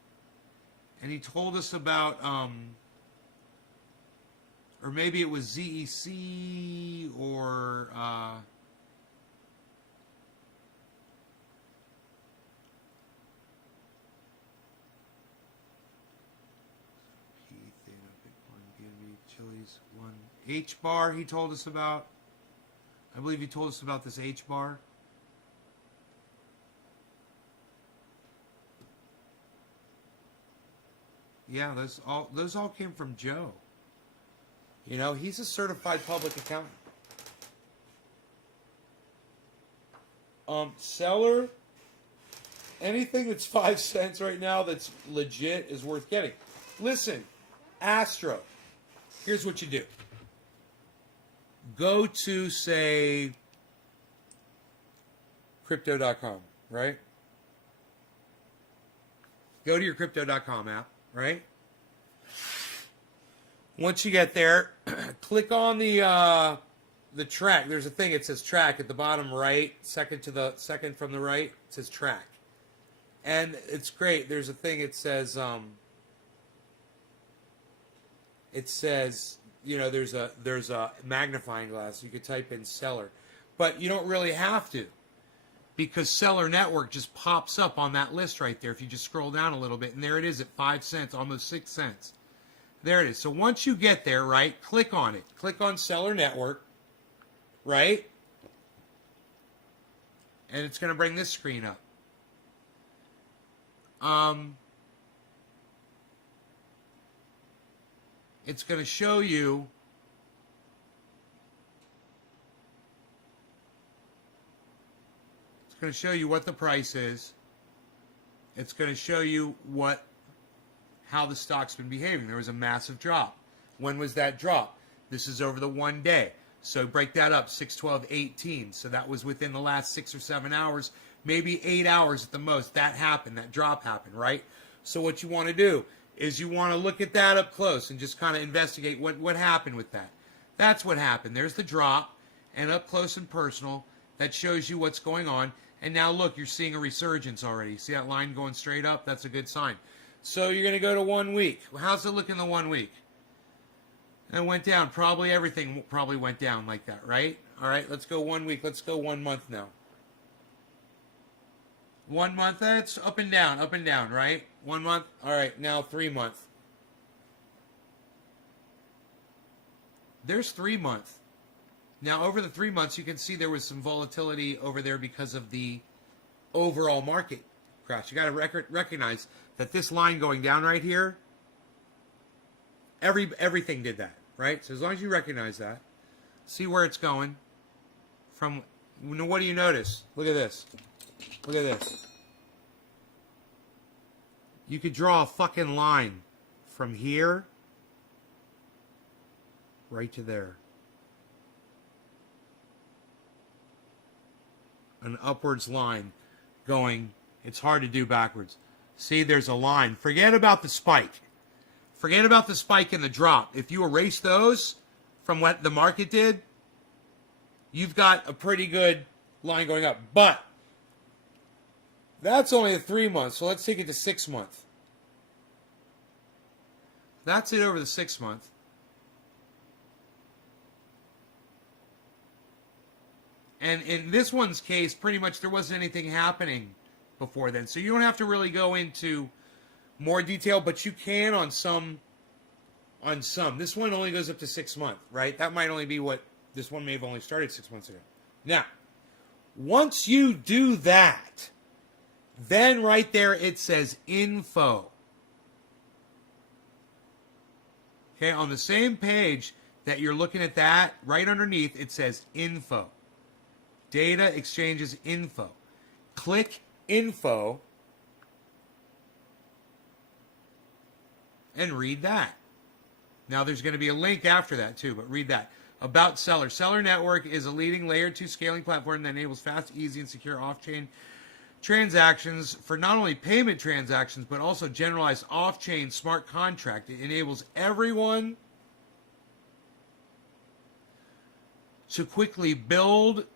And he told us about, or maybe it was ZEC, or, P, Theta, Bitcoin, BNB, Chili's, 1. H-bar he told us about. I believe he told us about this H-bar. Yeah, those all came from Joe. You know, he's a certified public accountant. Seller, anything that's 5 cents right now that's legit is worth getting. Listen, Astro, here's what you do. Go to, say, crypto.com, right? Go to your crypto.com app. Right? Once you get there, click on the track. There's a thing, it says track at the bottom right, second from the right, it says track. And it's great. There's a thing, it says, you know, there's a magnifying glass. You could type in seller. But you don't really have to. Because Seller Network just pops up on that list right there if you just scroll down a little bit. And there it is at 5 cents, almost 6 cents. There it is. So once you get there, right, click on it. Click on Seller Network, right? And it's going to bring this screen up. It's going to show you going to show you what the price is. It's going to show you how the stock's been behaving. There was a massive drop. When was that drop? This is over the 1 day. So break that up, 6/12/18. So that was within the last 6 or 7 hours, maybe 8 hours at the most. That happened. That drop happened, right? So what you want to do is you want to look at that up close and just kind of investigate what happened with that. That's what happened. There's the drop, and up close and personal, that shows you what's going on. And now look, you're seeing a resurgence already. See that line going straight up? That's a good sign. So you're going to go to 1 week. Well, how's it look in the 1 week? And it went down. Probably everything probably went down like that, right? All right, let's go 1 week. Let's go 1 month now. 1 month, that's up and down, right? 1 month. All right, now 3 month. There's 3 month. Now, over the 3 months, you can see there was some volatility over there because of the overall market crash. You got to recognize that this line going down right here, everything did that, right? So as long as you recognize that, see where it's going. From what do you notice? Look at this. Look at this. You could draw a fucking line from here right to there. An upwards line going. It's hard to do backwards. See, there's a line. Forget about the spike. Forget about the spike and the drop. If you erase those from what the market did, you've got a pretty good line going up. But that's only a 3 month, so let's take it to 6 month. That's it over the 6 month. And in this one's case, pretty much there wasn't anything happening before then. So you don't have to really go into more detail, but you can on some. This one only goes up to 6 months, right? That might only be what this one may have only started 6 months ago. Now, once you do that, then right there it says info. Okay, on the same page that you're looking at that, right underneath it says info. Data exchanges info. Click info and read that. Now there's going to be a link after that too, but read that. About Seller. Seller Network is a leading layer 2 scaling platform that enables fast, easy, and secure off-chain transactions for not only payment transactions, but also generalized off-chain smart contract. It enables everyone to quickly build,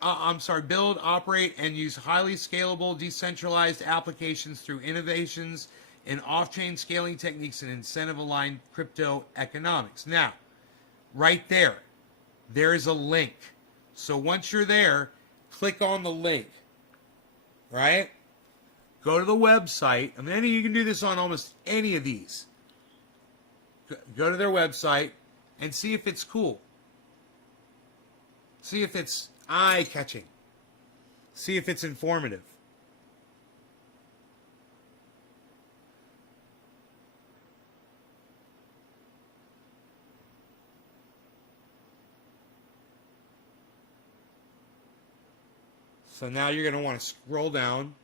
operate, and use highly scalable, decentralized applications through innovations in off-chain scaling techniques and incentive-aligned crypto economics. Now, right there is a link. So once you're there, click on the link, right? Go to the website. I mean, you can do this on almost any of these. Go to their website and see if it's cool. See if it's eye-catching. See if it's informative. So now you're going to want to scroll down.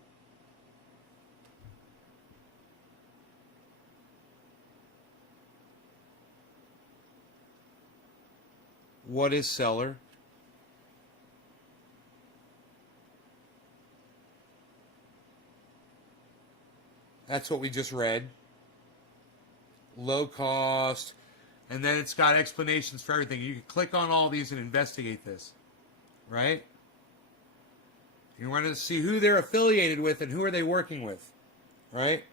What is Seller? That's what we just read. Low cost. And then it's got explanations for everything. You can click on all these and investigate this. Right? You want to see who they're affiliated with and who are they working with. Right?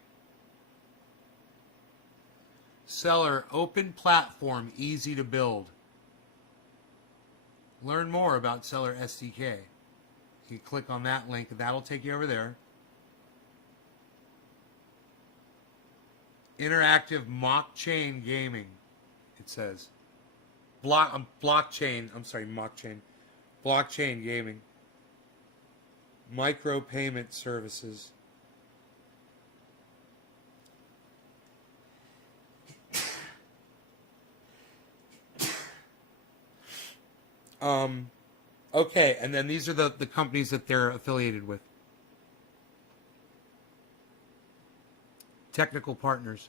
Seller, open platform, easy to build. Learn more about Seller SDK. You click on that link, that'll take you over there. Interactive mock-chain gaming, it says. Blockchain gaming. Micro-payment services. Okay, and then these are the companies that they're affiliated with. Technical partners.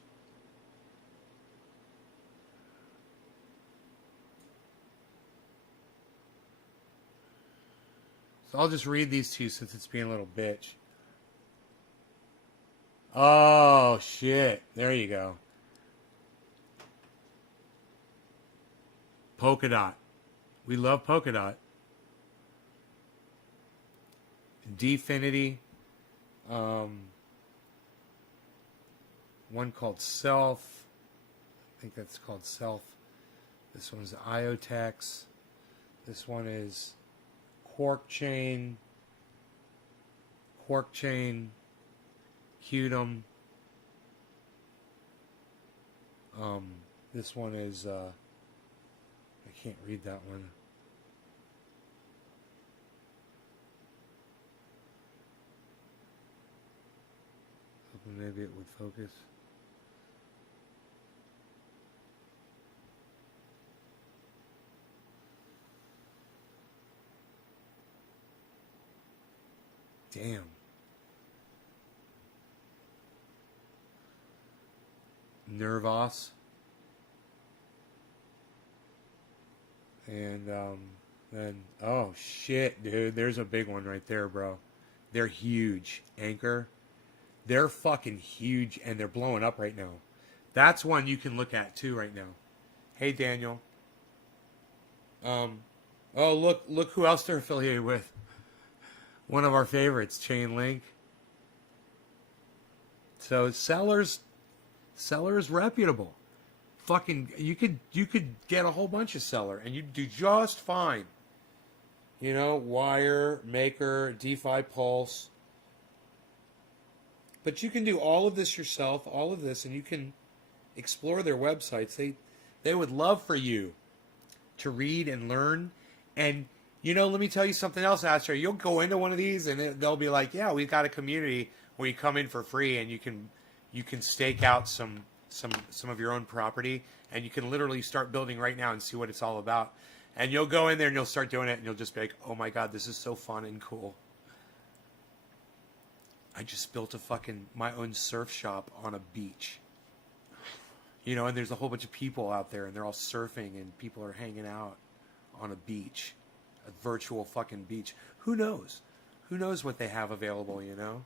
So I'll just read these to you since it's being a little bitch. Oh, shit. There you go. Polkadot. We love Polkadot. Dfinity. One called Self. I think that's called Self. This one's IoTex. This one is Quark Chain. Qtum. This one is I can't read that one. Hoping maybe it would focus. Damn. Nervos. And then, oh shit, dude, there's a big one right there, bro. They're huge. Anchor. They're fucking huge and they're blowing up right now. That's one you can look at too right now. Hey, Daniel. Oh, look who else they're affiliated with. One of our favorites, Chainlink. So sellers reputable. Fucking you could get a whole bunch of seller and you'd do just fine. You know, Wire, Maker, DeFi Pulse. But you can do all of this yourself, all of this, and you can explore their websites. They would love for you to read and learn. And you know, let me tell you something else, Astro. You'll go into one of these and they'll be like, yeah, we've got a community where you come in for free and you can stake out some of your own property and you can literally start building right now and see what it's all about. And you'll go in there and you'll start doing it and you'll just be like, oh my God, this is so fun and cool. I just built my own surf shop on a beach. You know, and there's a whole bunch of people out there and they're all surfing and people are hanging out on a beach. A virtual fucking beach. Who knows? Who knows what they have available, you know?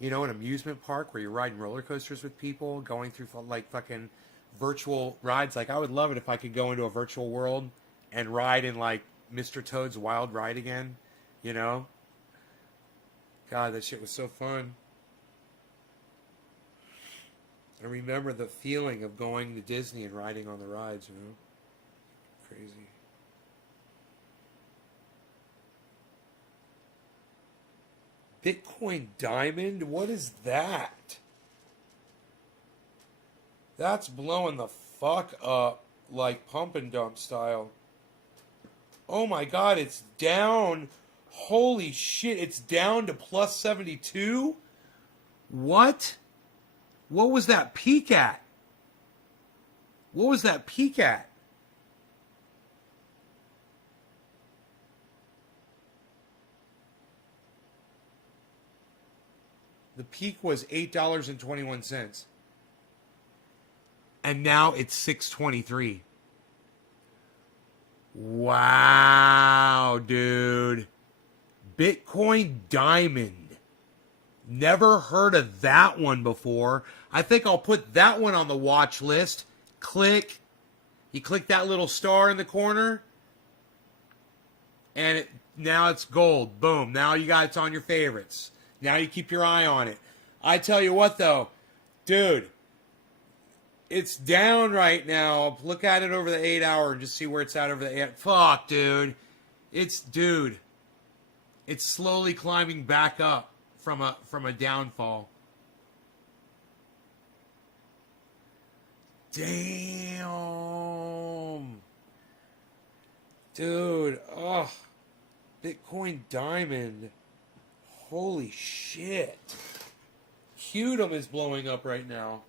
You know, an amusement park where you're riding roller coasters with people, going through like fucking virtual rides. Like, I would love it if I could go into a virtual world and ride in like Mr. Toad's Wild Ride again, you know? God, that shit was so fun. I remember the feeling of going to Disney and riding on the rides, you know? Crazy. Bitcoin Diamond? What is that? That's blowing the fuck up like pump and dump style. Oh my God, it's down. Holy shit, it's down to plus 72? What? What was that peak at? What was that peak at? The peak was $8.21. And now it's $6.23. Wow, dude. Bitcoin Diamond. Never heard of that one before. I think I'll put that one on the watch list. Click. You click that little star in the corner. And now it's gold. Boom. Now it's on your favorites. Now you keep your eye on it. I tell you what, though, dude, it's down right now. Look at it over the 8 hour and just see where it's at over the 8. Fuck, dude. It's slowly climbing back up from a downfall. Damn. Dude, Bitcoin Diamond. Holy shit. Qtum is blowing up right now.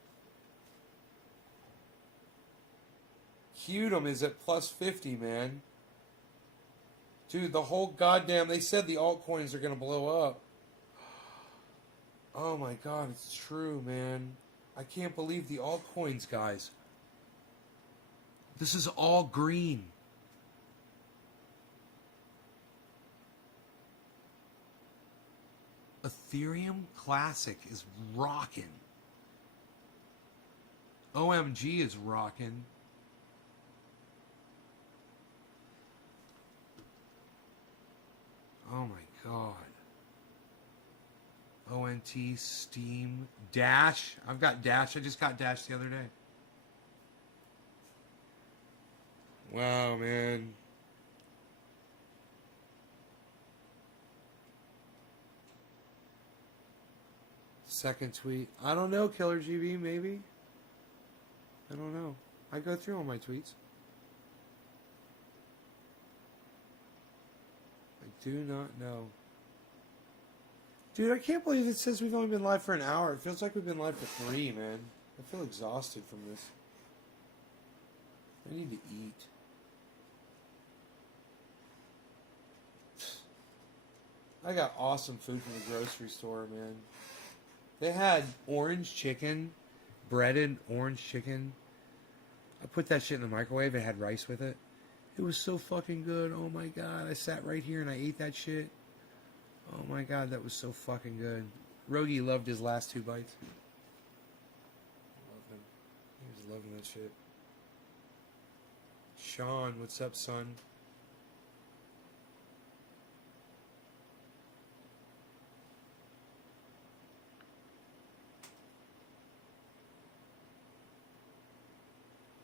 Qtum is at plus 50, man. Dude, the whole goddamn... They said the altcoins are going to blow up. Oh my god, it's true, man. I can't believe the altcoins, guys. This is all green. Ethereum Classic is rocking. OMG is rocking. Oh my god. ONT, Steam, Dash. I've got Dash. I just got Dash the other day. Wow, man. Second tweet. I don't know, Killer GB, maybe. I don't know. I go through all my tweets. I do not know. Dude, I can't believe it says we've only been live for an hour. It feels like we've been live for 3, man. I feel exhausted from this. I need to eat. I got awesome food from the grocery store, man. They had orange chicken, breaded orange chicken. I put that shit in the microwave. It had rice with it. It was so fucking good. Oh my god. I sat right here and I ate that shit. Oh my god, that was so fucking good. Rogi loved his last 2 bites. Loved him. He was loving that shit. Sean, what's up, son?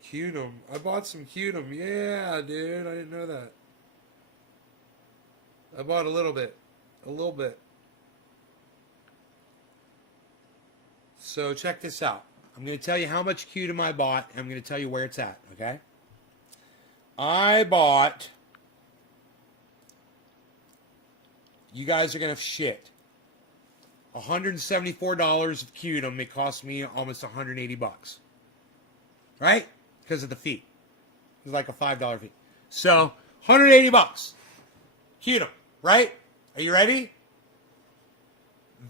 Cutum. I bought some Cutum. Yeah, dude. I didn't know that. I bought a little bit. A little bit. So check this out. I'm going to tell you how much Cutum I bought, and I'm going to tell you where it's at, okay? I bought... You guys are going to shit. $174 of Cutum. It cost me almost 180 bucks. Right? Because of the fee. It's like a $5 fee. So, 180 bucks. Cutum, right? Are you ready?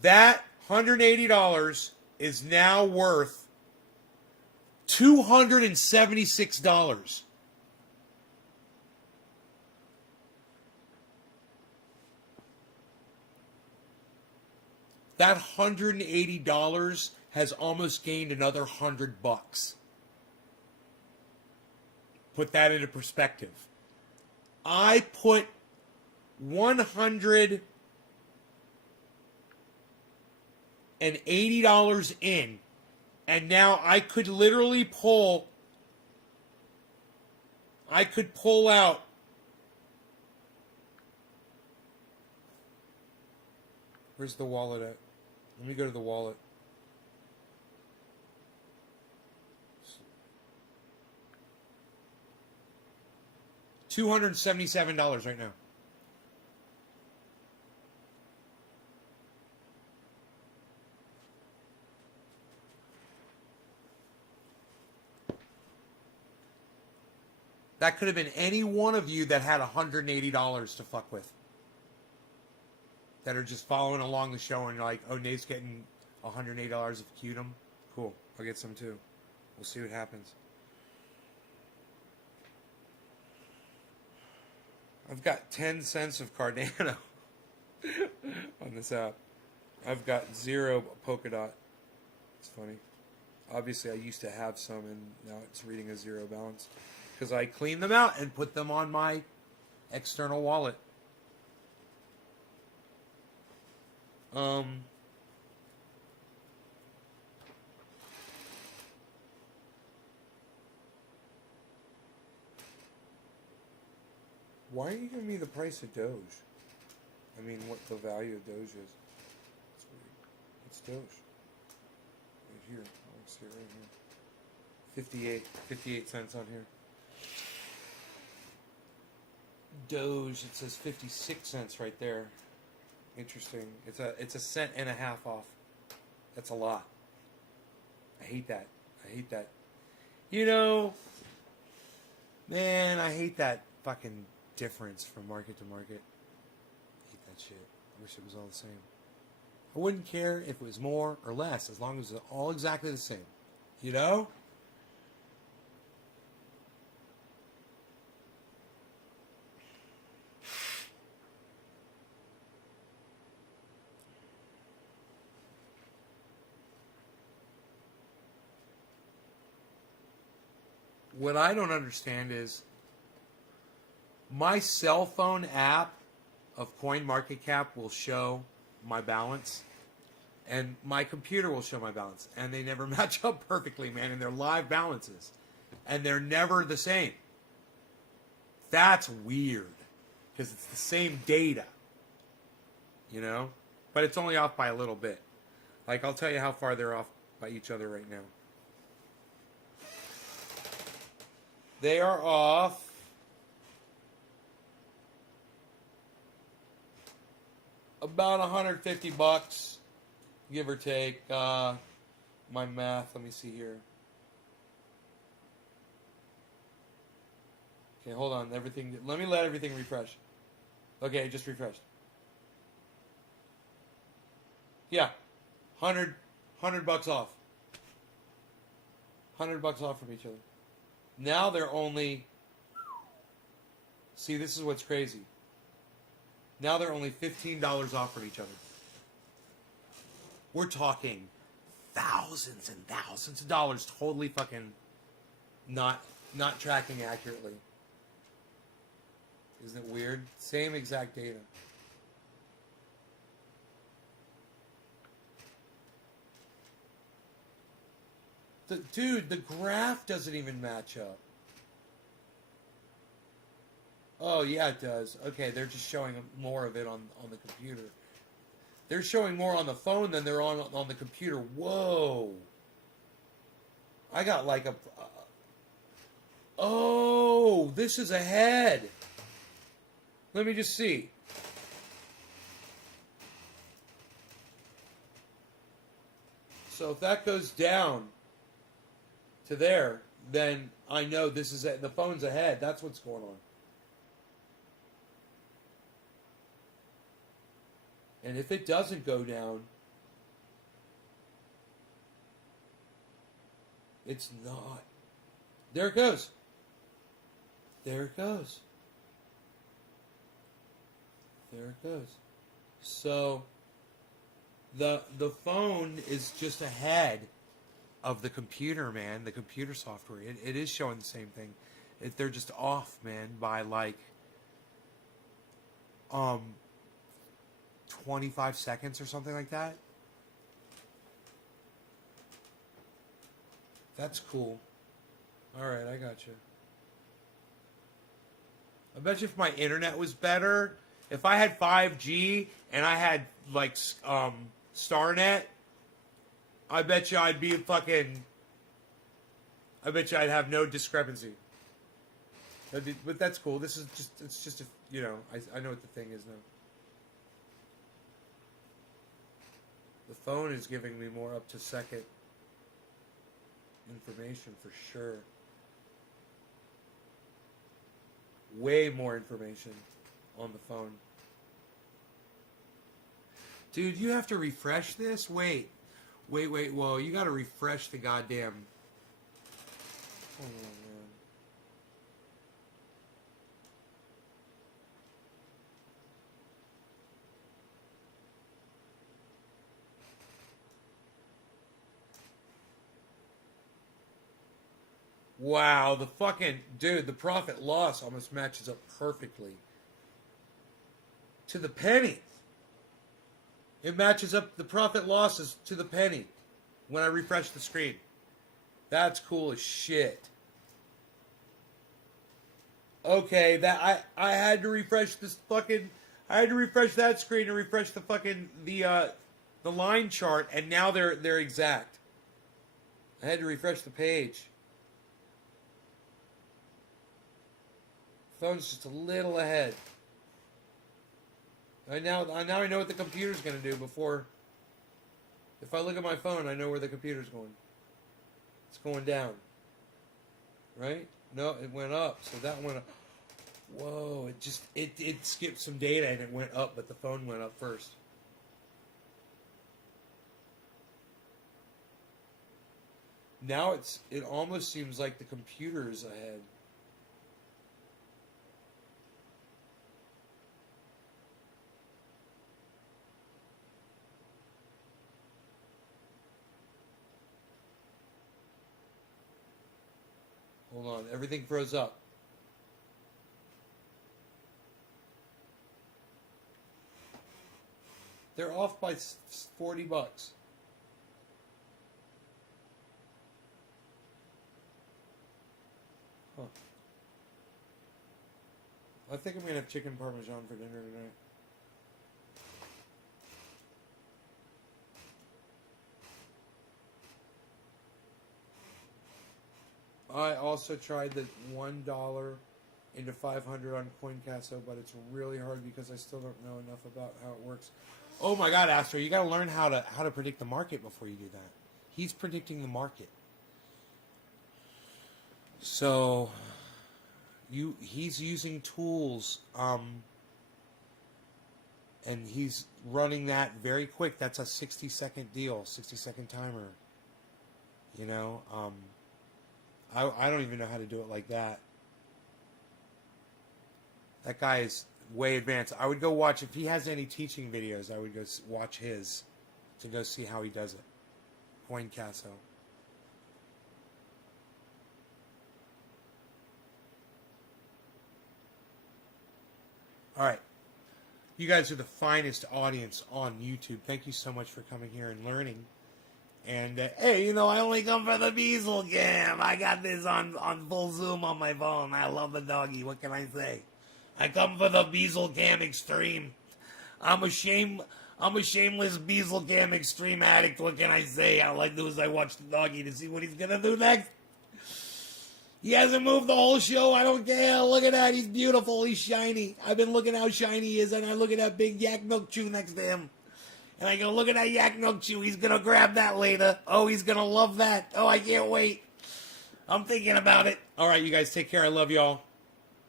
That $180 is now worth $276. That $180 has almost gained another $100. Put that into perspective. I put $180 in, and now I could literally pull out where's the wallet at? Let me go to the wallet. $277 right now. That could have been any one of you that had $180 to fuck with. That are just following along the show and you're like, oh, Nate's getting $180 of Cutum. Cool. I'll get some too. We'll see what happens. I've got 10 cents of Cardano on this app. I've got 0 Polkadot. It's funny. Obviously, I used to have some, and now it's reading a 0 balance. Because I cleaned them out and put them on my external wallet. Why are you giving me the price of Doge? I mean, what the value of Doge is. It's weird. It's Doge. Right here. I'll see it right here. 58 cents on here. Doge, it says 56 cents right there. Interesting. It's a cent and a half off. That's a lot. I hate that. I hate that. You know, man, I hate that fucking difference from market to market. I hate that shit. I wish it was all the same. I wouldn't care if it was more or less, as long as it's all exactly the same. You know? What I don't understand is my cell phone app of CoinMarketCap will show my balance, and my computer will show my balance, and they never match up perfectly, man, and they're live balances, and they're never the same. That's weird, because it's the same data, you know? But it's only off by a little bit. Like, I'll tell you how far they're off by each other right now. They are off about $150, give or take. My math, let me see here. Okay, hold on. Let me let everything refresh. Okay, it just refreshed. Yeah, $100 off. $100 off from each other. Now they're only... See, this is what's crazy. Now they're only $15 off from each other. We're talking thousands and thousands of dollars totally fucking not tracking accurately. Isn't it weird? Same exact data. Dude, the graph doesn't even match up. Oh, yeah, it does. Okay, they're just showing more of it on the computer. They're showing more on the phone than they're on the computer. Whoa. I got like a... oh, this is ahead. Let me just see. So if that goes down to there, then I know this is the phone's ahead. That's what's going on. And if it doesn't go down, it's not. There it goes. There it goes. There it goes. So the phone is just ahead of the computer, man. The computer software. It is showing the same thing. They're just off, man, by like 25 seconds or something like that. That's cool. Alright, I got you. I bet you if my internet was better, if I had 5G and I had like StarNet, I bet you I'd be fucking... I bet you I'd have no discrepancy. But that's cool. This is just... It's just a... You know, I know what the thing is now. The phone is giving me more up-to-second information for sure. Way more information on the phone. Dude, you have to refresh this? Wait. Whoa, you gotta refresh the goddamn... Hold on, man. Wow, the fucking... Dude, the profit loss almost matches up perfectly. To the penny. It matches up the profit losses to the penny when I refresh the screen. That's cool as shit. Okay, that I had to refresh this fucking... I had to refresh that screen and refresh the fucking... the line chart, and now they're exact. I had to refresh the page. Phone's just a little ahead. Now I know what the computer's going to do before... If I look at my phone, I know where the computer's going. It's going down. Right? No, it went up, so that went up. Whoa, it skipped some data and it went up, but the phone went up first. Now it almost seems like the computer is ahead. Hold on, everything froze up. They're off by $40. Huh. I think I'm gonna have chicken parmesan for dinner tonight. I also tried the $1 into 500 on CoinCasso, but it's really hard because I still don't know enough about how it works. Oh my God, Astro, you got to learn how to predict the market before you do that. He's predicting the market. So he's using tools, and he's running that very quick. That's a 60-second deal, 60-second timer. You know, I don't even know how to do it like that. That guy is way advanced. I would go watch, if he has any teaching videos, I would go watch his to go see how he does it. CoinCasso. All right. You guys are the finest audience on YouTube. Thank you so much for coming here and learning. And, hey, you know, I only come for the Beazle Cam. I got this on full zoom on my phone. I love the doggy. What can I say? I come for the Beazle Cam Extreme. I'm a shameless Beazle Cam Extreme addict. What can I say? All I do is I watch the doggy to see what he's going to do next. He hasn't moved the whole show. I don't care. Look at that. He's beautiful. He's shiny. I've been looking how shiny he is, and I look at that big yak milk chew next to him. And I go, look at that yak milk chew. He's going to grab that later. Oh, he's going to love that. Oh, I can't wait. I'm thinking about it. All right, you guys take care. I love y'all.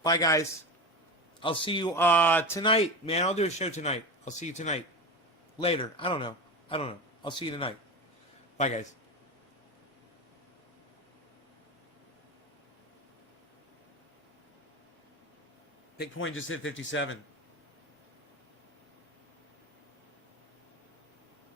Bye, guys. I'll see you tonight. Man, I'll do a show tonight. I'll see you tonight. Later. I don't know. I'll see you tonight. Bye, guys. Bitcoin just hit 57.